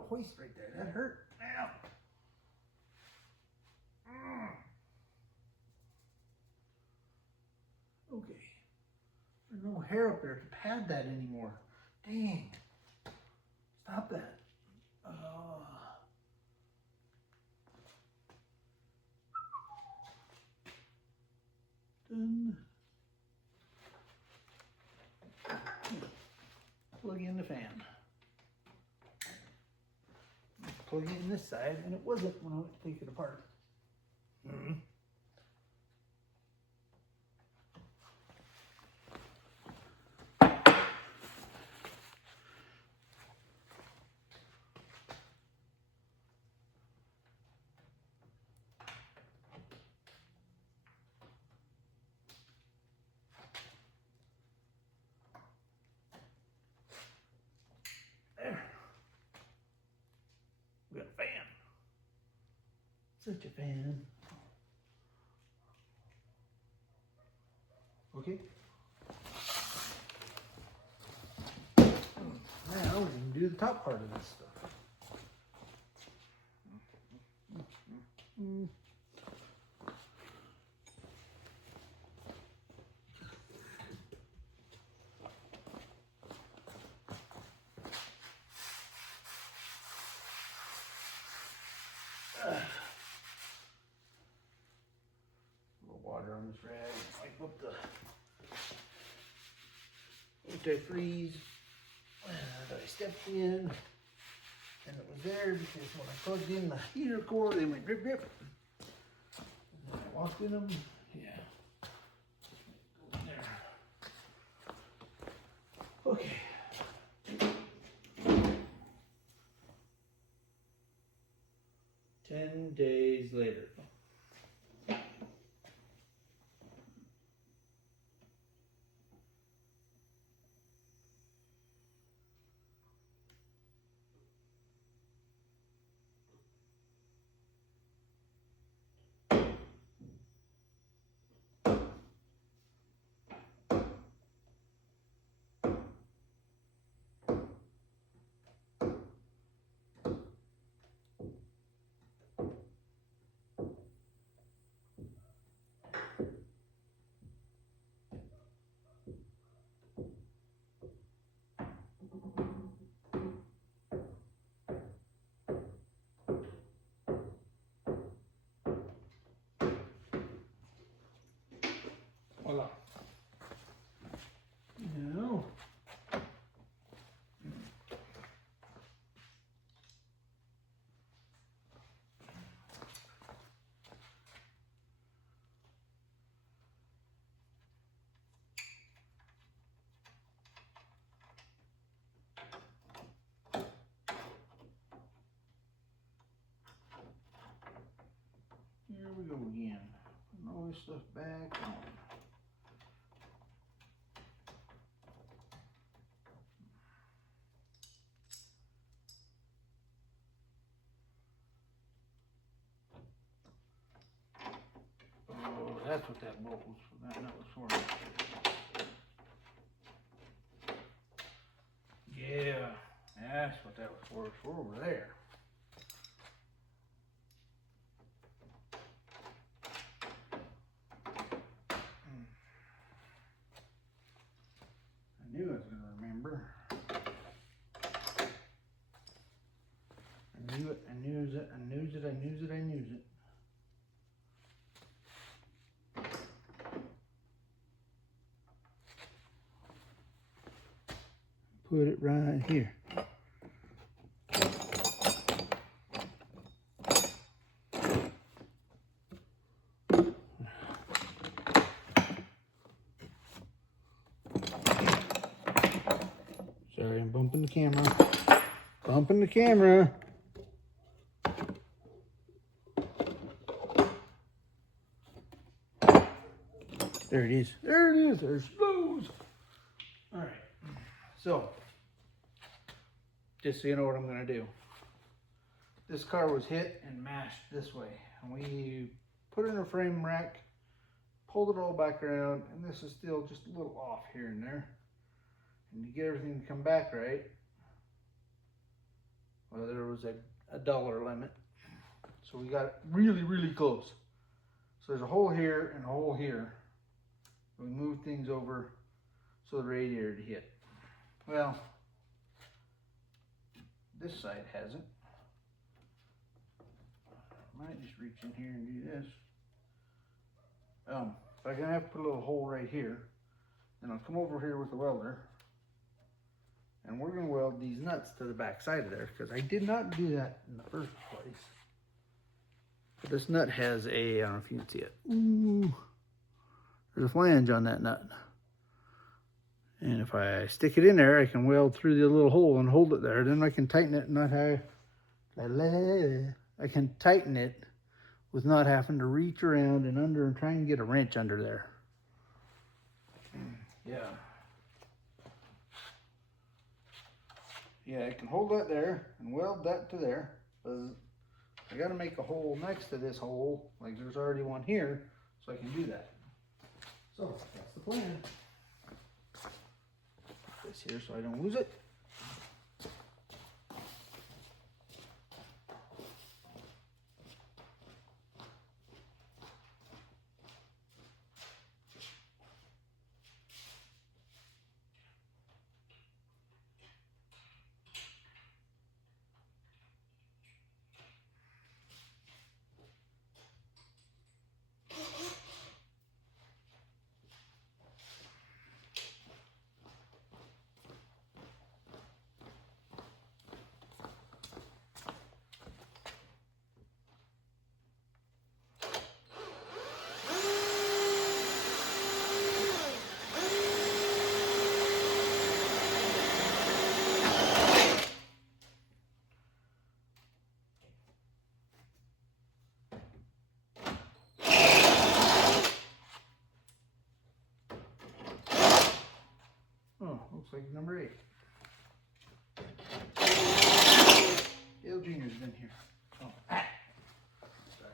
hoist right there. That hurt. Ow. Okay. There's no hair up there to pad that anymore. Dang. Stop that. Done. Plug in the fan. Plug in this side, and it wasn't when I went to take it apart. There. We got a fan. Such a fan. Okay. Now we can do the top part of this stuff. A little water on this rag. Wipe up the antifreeze that I stepped in, and it was there because when I plugged in the heater cord, they went drip drip. And then I walked in them. Yeah. Go in there. Okay. Days later. Voila. Now, here we go again. Putting all this stuff back on. Oh, that's what that bolt was for. That was for. Yeah, that's what that was for. It's for over there. I knew I was going to remember. I knew it, I knew it, I knew it, I knew it, I knew it. Put it right here. Sorry, I'm bumping the camera. Bumping the camera. There it is. There it is. There's those. All right. So, just so you know what I'm going to do. This car was hit and mashed this way. And we put it in a frame rack, pulled it all back around, and this is still just a little off here and there. And to get everything to come back right, well, there was a dollar limit. So we got really, really close. So there's a hole here and a hole here. We moved things over so the radiator to hit. Well, this side hasn't. Might just reach in here and do this. But I'm gonna have to put a little hole right here. Then I'll come over here with the welder, and we're gonna weld these nuts to the back side of there, because I did not do that in the first place. But this nut has a, I don't know if you can see it. Ooh, there's a flange on that nut. And if I stick it in there, I can weld through the little hole and hold it there. Then I can tighten it and not have, I can tighten it with not having to reach around and under and try and get a wrench under there. Yeah. Yeah, I can hold that there and weld that to there. I gotta make a hole next to this hole, like there's already one here, so I can do that. So that's the plan. Put this here so I don't lose it. Oh, looks like number 8. Dale Jr.'s been here. Oh. Sorry.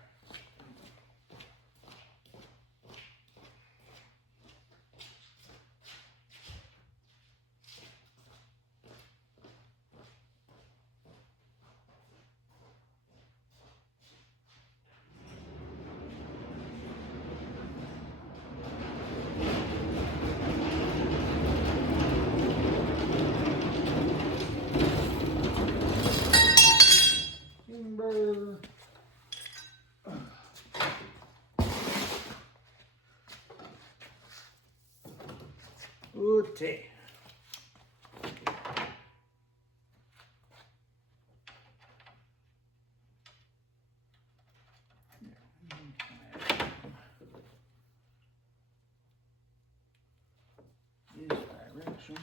Timber. Okay. This direction.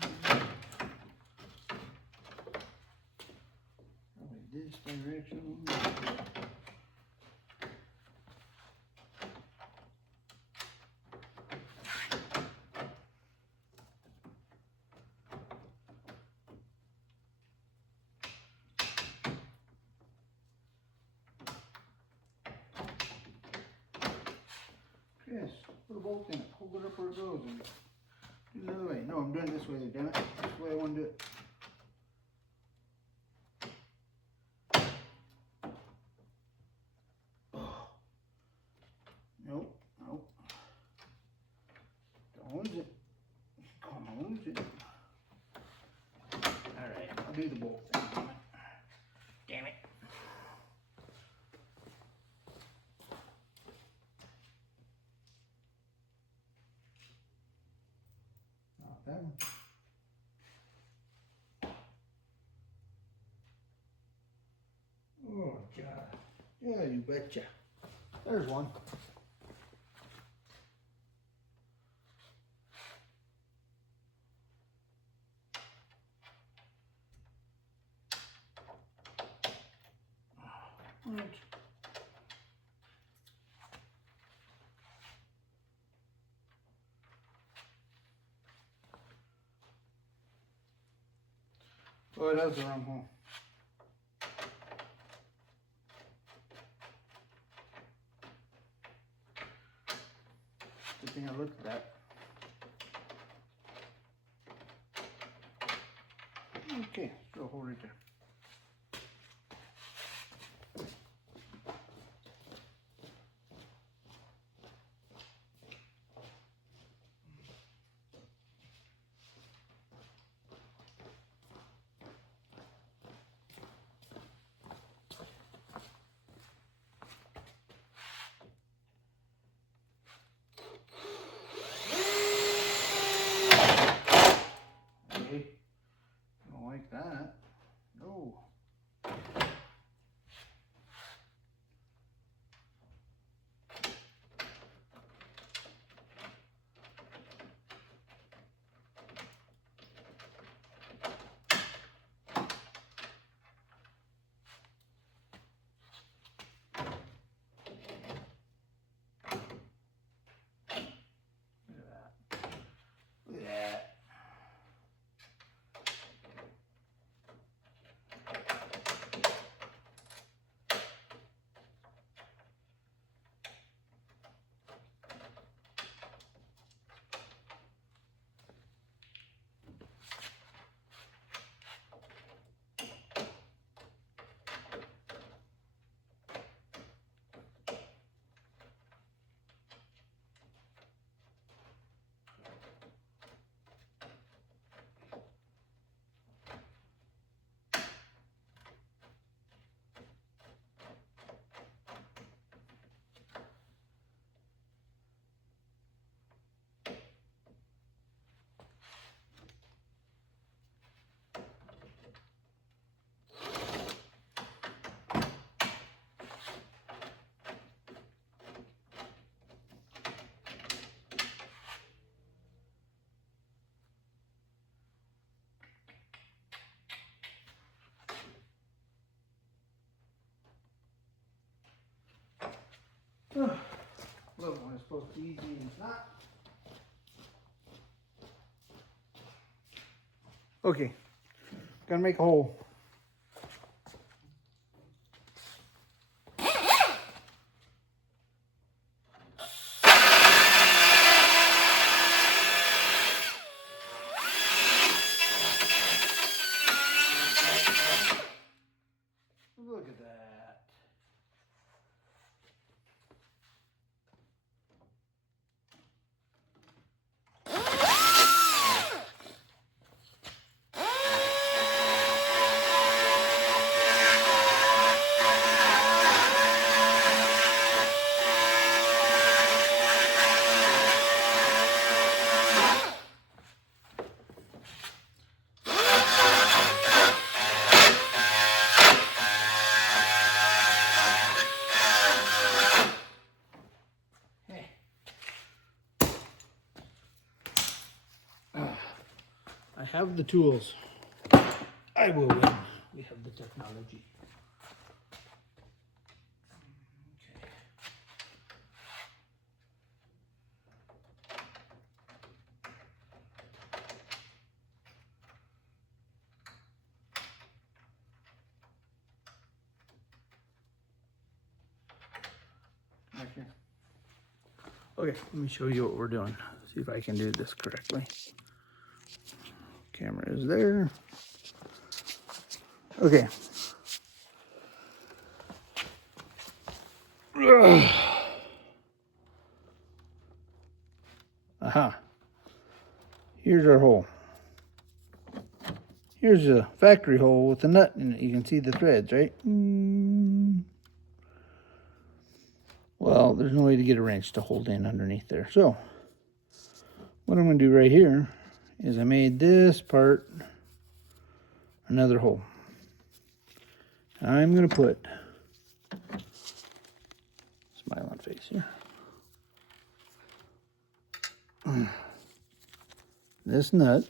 Probably this direction. Yes, put a bolt in it, hold it up where it goes, and do it another way. No, I'm doing it this way, damn it. That's the way I want to do it. Oh. Nope, nope. Don't lose it. Don't lose it. Alright, I'll do the bolt thing. Damn it. Not that one. Oh, God. Yeah, you betcha. There's one. Right. Oh, it has the wrong hole. Good thing I looked at that. Okay, still hold it there. it's supposed to be easy and it's not. Okay, gotta make a hole. Look at that. I have the tools. I will win. We have the technology. Right here. Okay, let me show you what we're doing. See if I can do this correctly. Camera is there. Okay. Aha. Here's our hole. Here's a factory hole with a nut in it. You can see the threads, right? Well, there's no way to get a wrench to hold in underneath there. So, what I'm going to do right here is I made this part another hole. I'm going to put smile on face here. This nut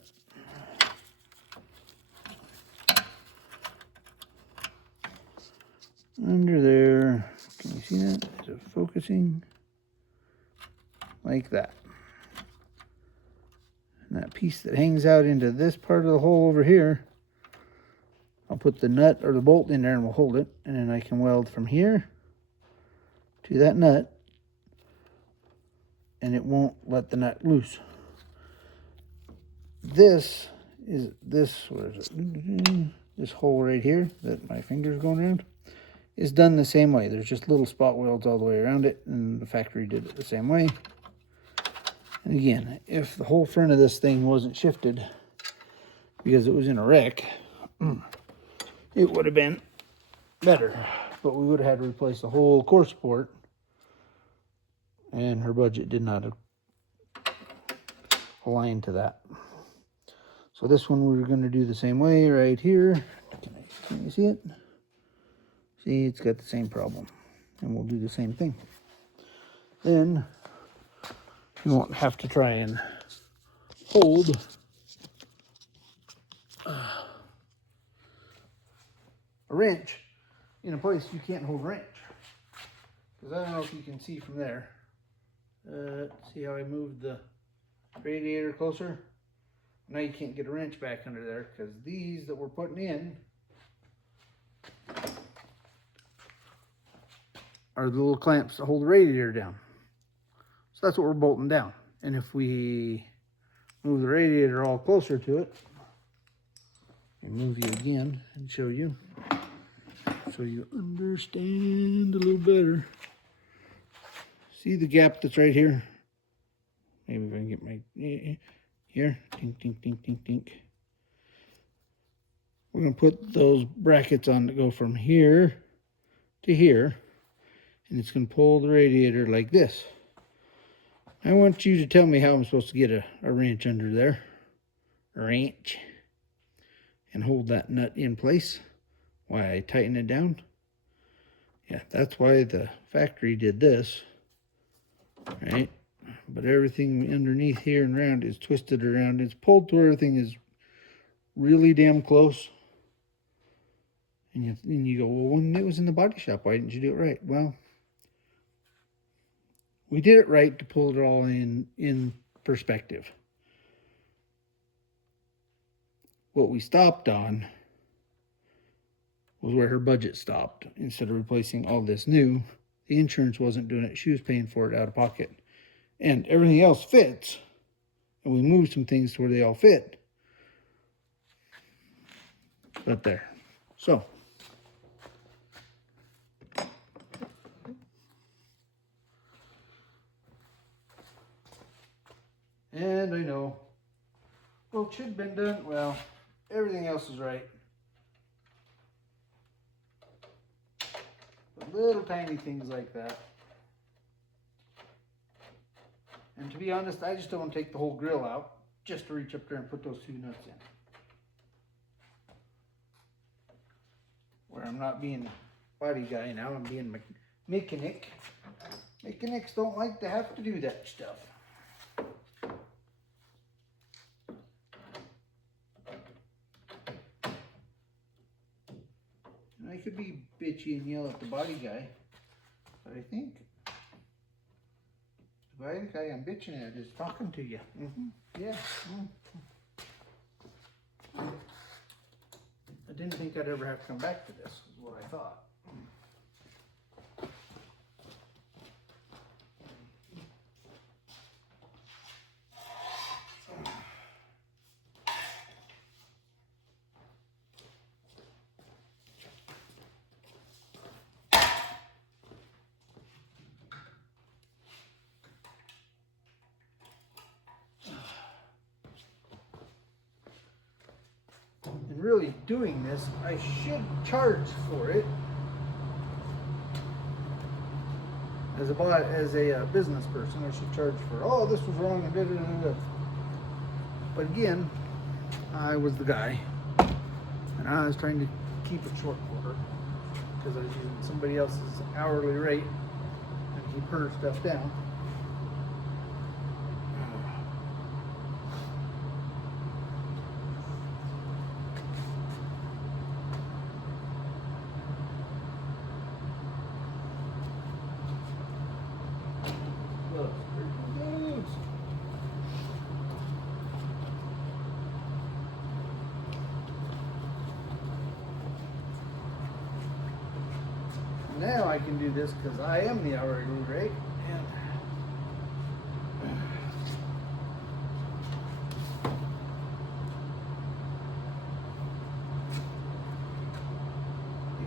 under there. Can you see that? Is it focusing? Like that. And that piece that hangs out into this part of the hole over here, I'll put the nut or the bolt in there and we'll hold it. And then I can weld from here to that nut and it won't let the nut loose. This is where is it? This hole right here that my finger's going around is done the same way. There's just little spot welds all the way around it, and the factory did it the same way. And again, if the whole front of this thing wasn't shifted because it was in a wreck, it would have been better. But we would have had to replace the whole core support, and her budget did not align to that. So this one we're going to do the same way right here. Can you see it? See, it's got the same problem. And we'll do the same thing. Then you won't have to try and hold a wrench in a place you can't hold a wrench. Because I don't know if you can see from there. See how I moved the radiator closer? Now you can't get a wrench back under there because these that we're putting in are the little clamps that hold the radiator down. So that's what we're bolting down. And if we move the radiator all closer to it, and move you again and show you, so you understand a little better. See the gap that's right here? Maybe if I can get my, here, tink, tink, tink, tink, tink. We're gonna put those brackets on that go from here to here, and it's gonna pull the radiator like this. I want you to tell me how I'm supposed to get a wrench under there. A wrench. And hold that nut in place while I tighten it down. Yeah, that's why the factory did this, right? But everything underneath here and around is twisted around. It's pulled to where everything is really damn close. And you go, well, when it was in the body shop, why didn't you do it right? Well, we did it right to pull it all in perspective. What we stopped on was where her budget stopped. Instead of replacing all this new, the insurance wasn't doing it. She was paying for it out of pocket. And everything else fits. And we moved some things to where they all fit. But there. So. And I know, well, it should have been done. Well, everything else is right. But little tiny things like that. And to be honest, I just don't want to take the whole grill out just to reach up there and put those 2 nuts in. Where I'm not being a body guy now, I'm being a mechanic. Mechanics don't like to have to do that stuff. And I could be bitchy and yell at the body guy, but I think the body guy I'm bitching at is talking to you. Yeah. I didn't think I'd ever have to come back to this, is what I thought. And really doing this, I should charge for it as a business person. I should charge for, oh, this was wrong and da da da da. But again, I was the guy, and I was trying to keep it short for her because I was using somebody else's hourly rate and keep her stuff down. Now I can do this because I am the hourly rate. And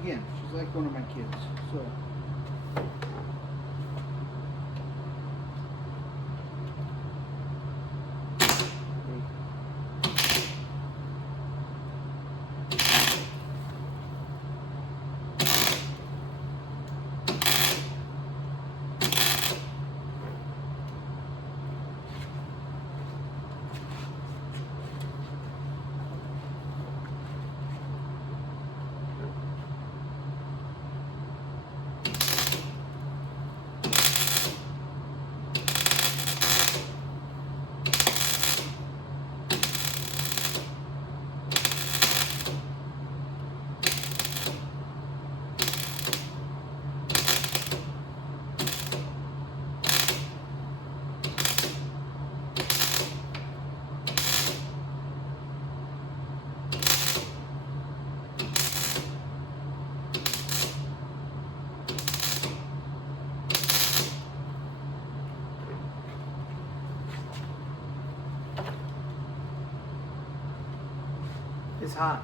again, she's like one of my kids. So. It's hot.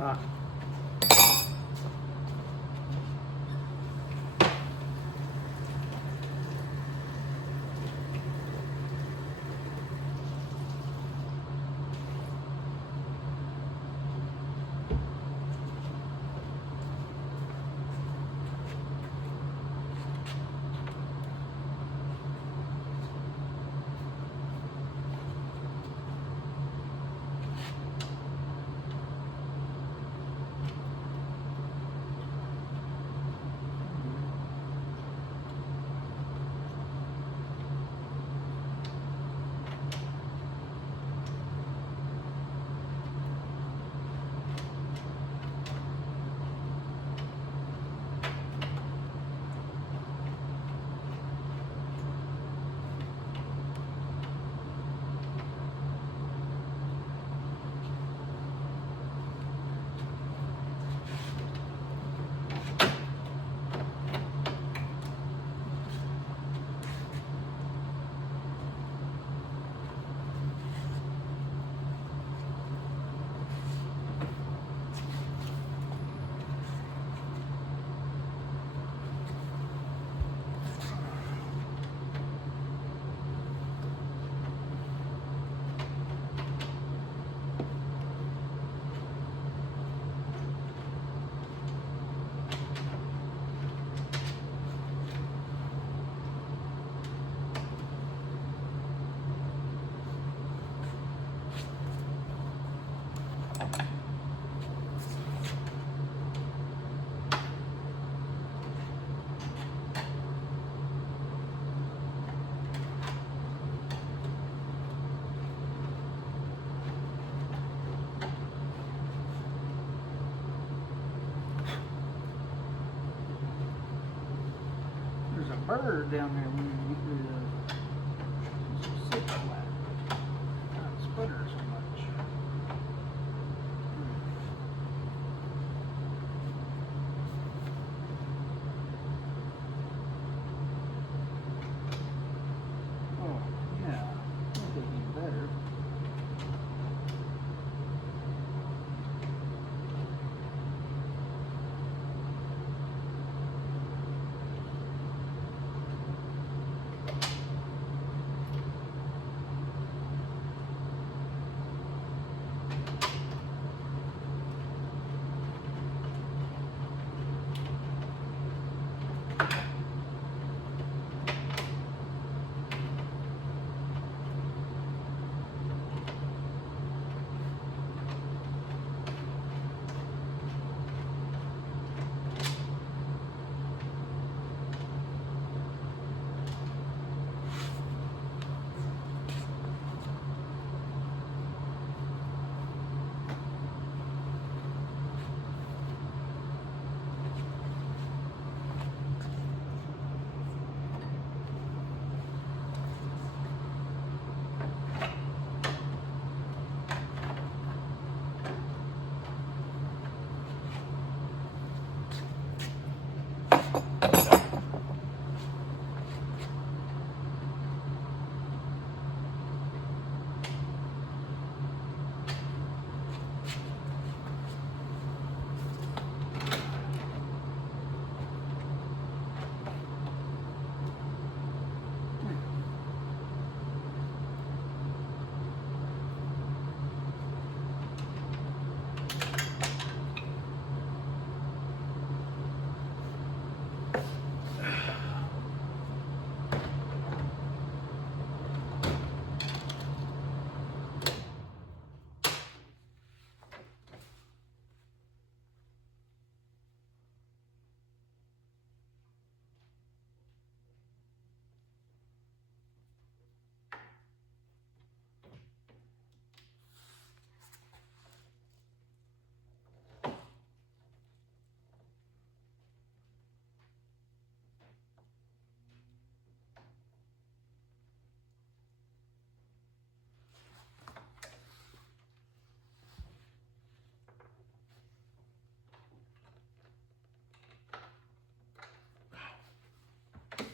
hot. There's a bird down there when you get rid of this sit flat. Not sputter so much. Oh, yeah. That'll be even better.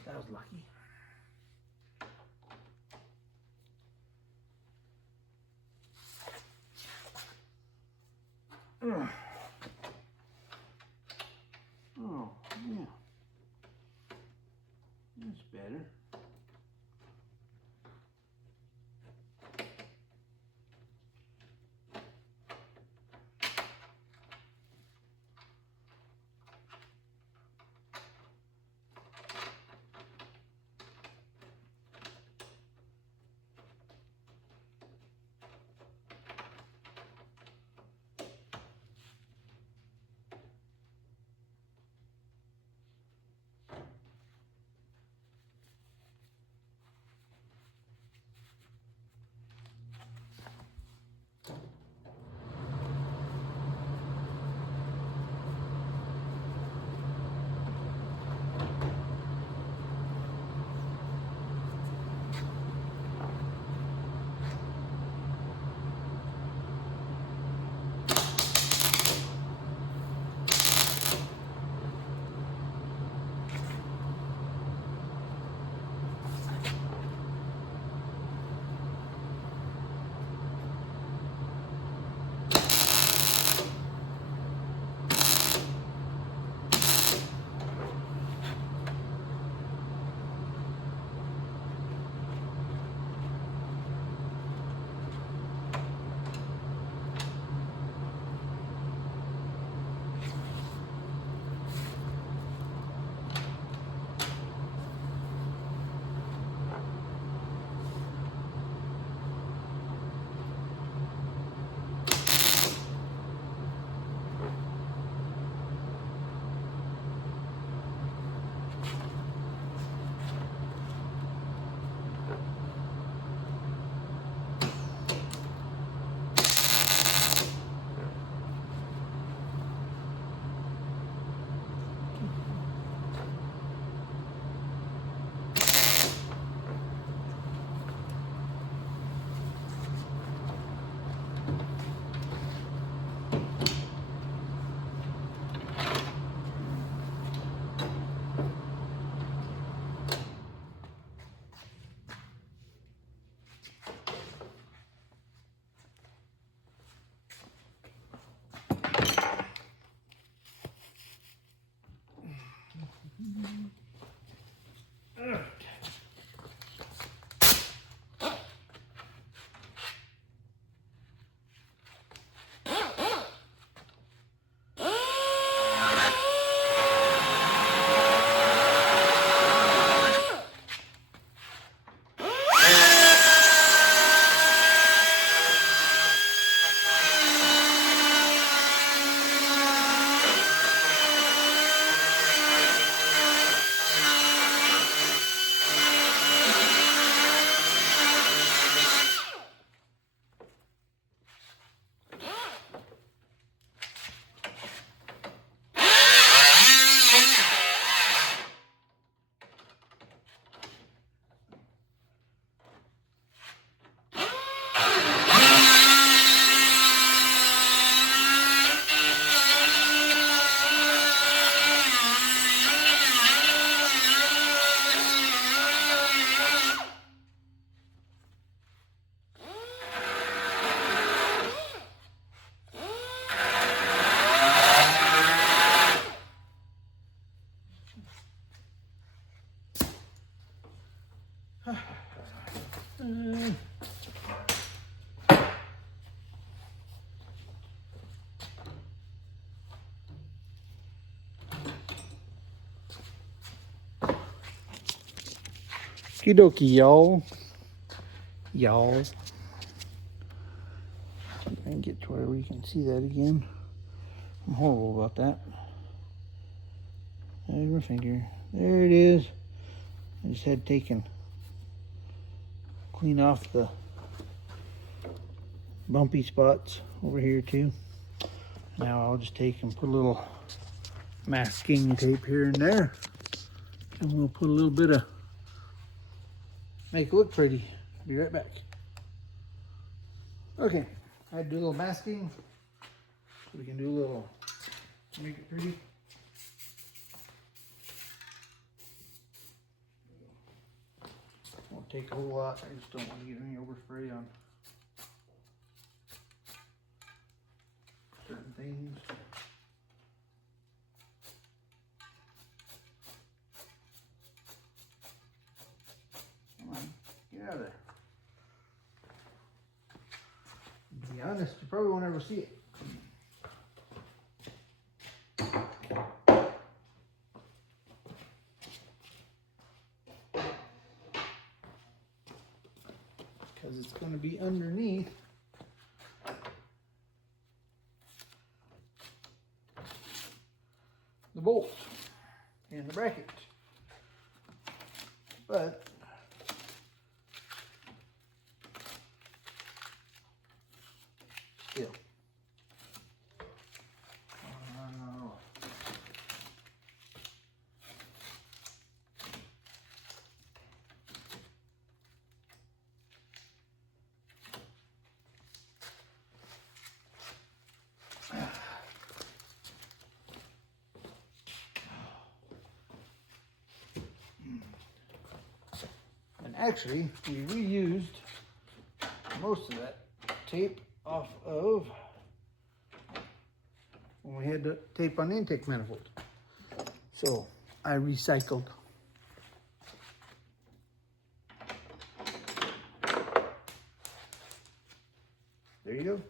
That was lucky. Ugh. Okie dokie, y'all. Y'all. I can get to where we can see that again. I'm horrible about that. There's my finger. There it is. I just had taken clean off the bumpy spots over here too. Now I'll just take and put a little masking tape here and there, and we'll put a little bit of, make it look pretty. Be right back. Okay, I had to do a little masking so we can do a little, make it pretty. Won't take a whole lot. I just don't want to get any overspray on certain things. Come on, get out of there. To be honest, you probably won't ever see it. Because it's going to be underneath the bolt and the bracket. But still. Actually, we reused most of that tape off of when we had the tape on the intake manifold. So I recycled. There you go.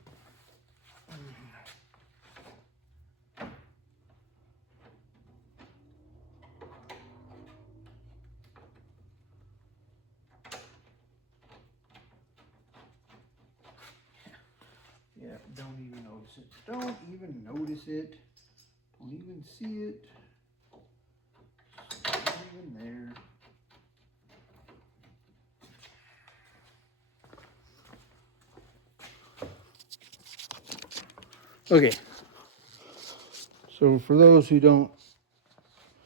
Yeah, don't even notice it. Don't even notice it. Don't even see it. It's not even there. Okay. So for those who don't,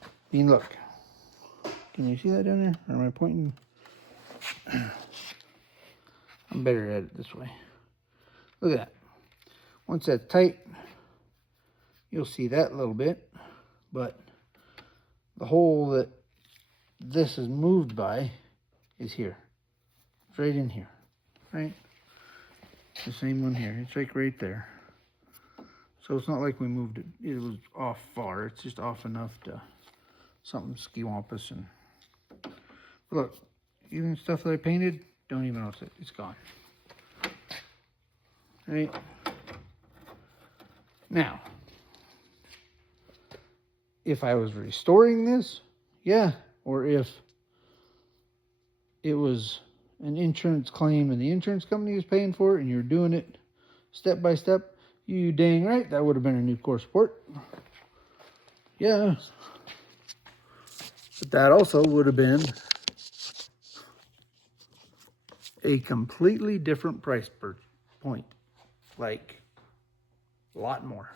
I mean, look. Can you see that down there? Or am I pointing? I'm better at it this way. Look at that. Once that's tight, you'll see that a little bit, but the hole that this is moved by is here. It's right in here, right? The same one here. It's like right there. So it's not like we moved it. It was off far. It's just off enough to something ski-wampus. And look, even stuff that I painted, don't even notice it. It's gone. Right? Now, if I was restoring this, yeah, or if it was an insurance claim and the insurance company was paying for it and you're doing it step by step, you dang right, that would have been a new core support. Yeah. But that also would have been a completely different price per point. Like, a lot more.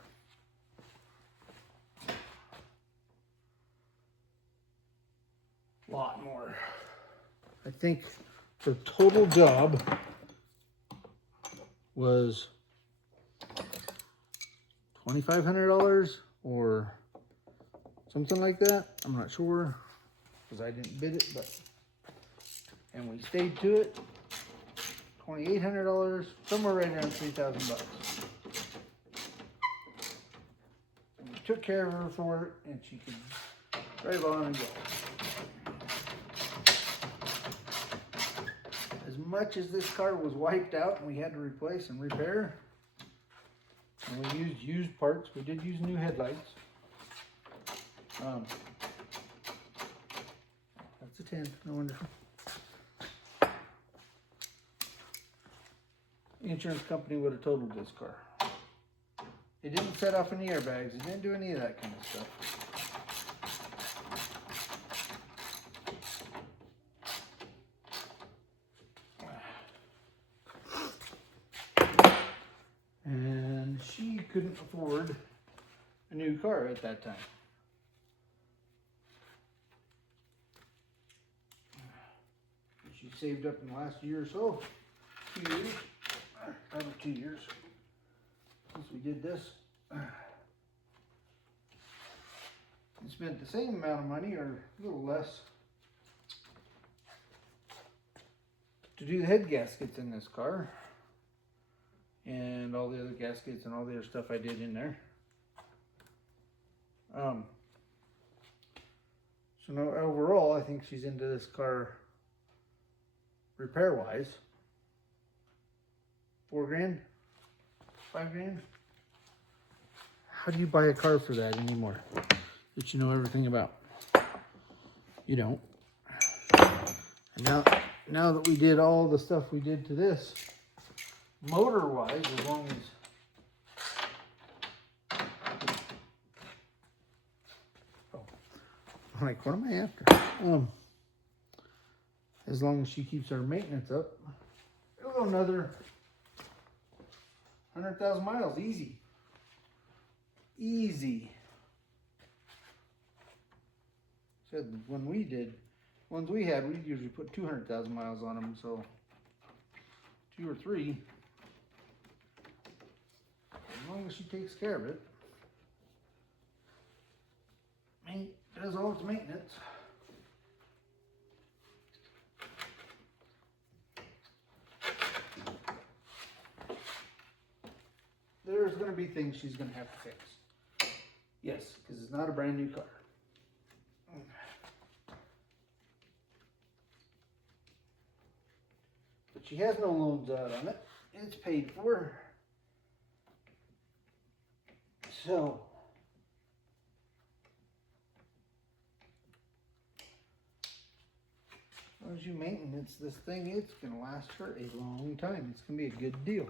Lot more. I think the total job was $2,500 or something like that. I'm not sure because I didn't bid it, but and we stayed to it. $2,800, somewhere right around $3,000. And we took care of her for it, and she could drive on and go. much as this car was wiped out and we had to replace and repair, and we used used parts, we did use new headlights. That's a 10, no wonder. The insurance company would have totaled this car. It didn't set off any airbags, it didn't do any of that kind of stuff. And she couldn't afford a new car at that time. She saved up in the last year or so, 2 years, probably 2 years since we did this. And spent the same amount of money or a little less to do the head gaskets in this car. And all the other gaskets and all the other stuff I did in there. So now overall, I think she's into this car repair-wise. 4 grand? 5 grand? How do you buy a car for that anymore that you know everything about? You don't. And now that we did all the stuff we did to this, motor-wise, as long as I'm like, what am I after? As long as she keeps our maintenance up, it'll go another 100,000 miles, easy. Easy. Said when we did, ones we had, we usually put 200,000 miles on them, so 2 or 3. As long as she takes care of it, does all its maintenance. There's going to be things she's going to have to fix. Yes, because it's not a brand new car. But she has no loans out on it. It's paid for. So, as long as you maintenance this thing, it's going to last for a long time. It's going to be a good deal.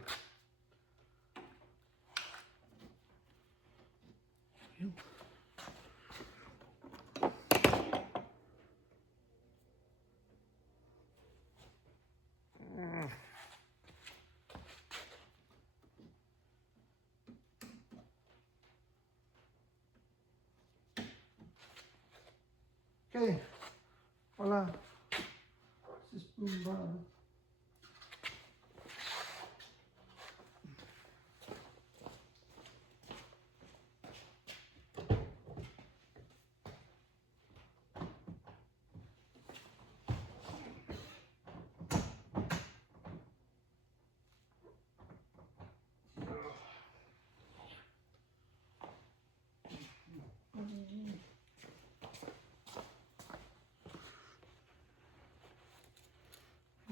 Okay, voila. This is boom bomb.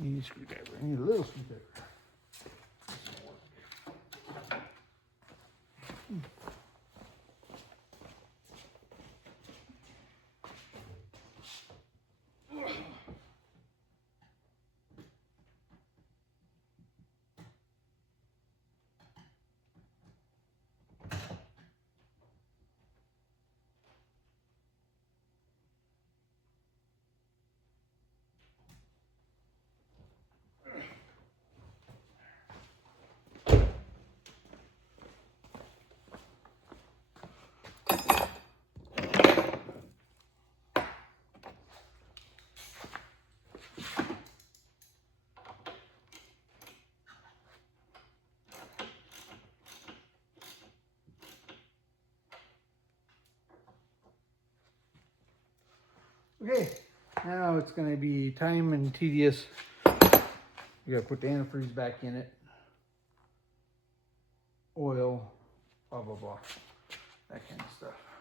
I need a screwdriver. I need a little screwdriver. Okay, now it's going to be time and tedious. We got to put the antifreeze back in it. Oil, blah, blah, blah. That kind of stuff.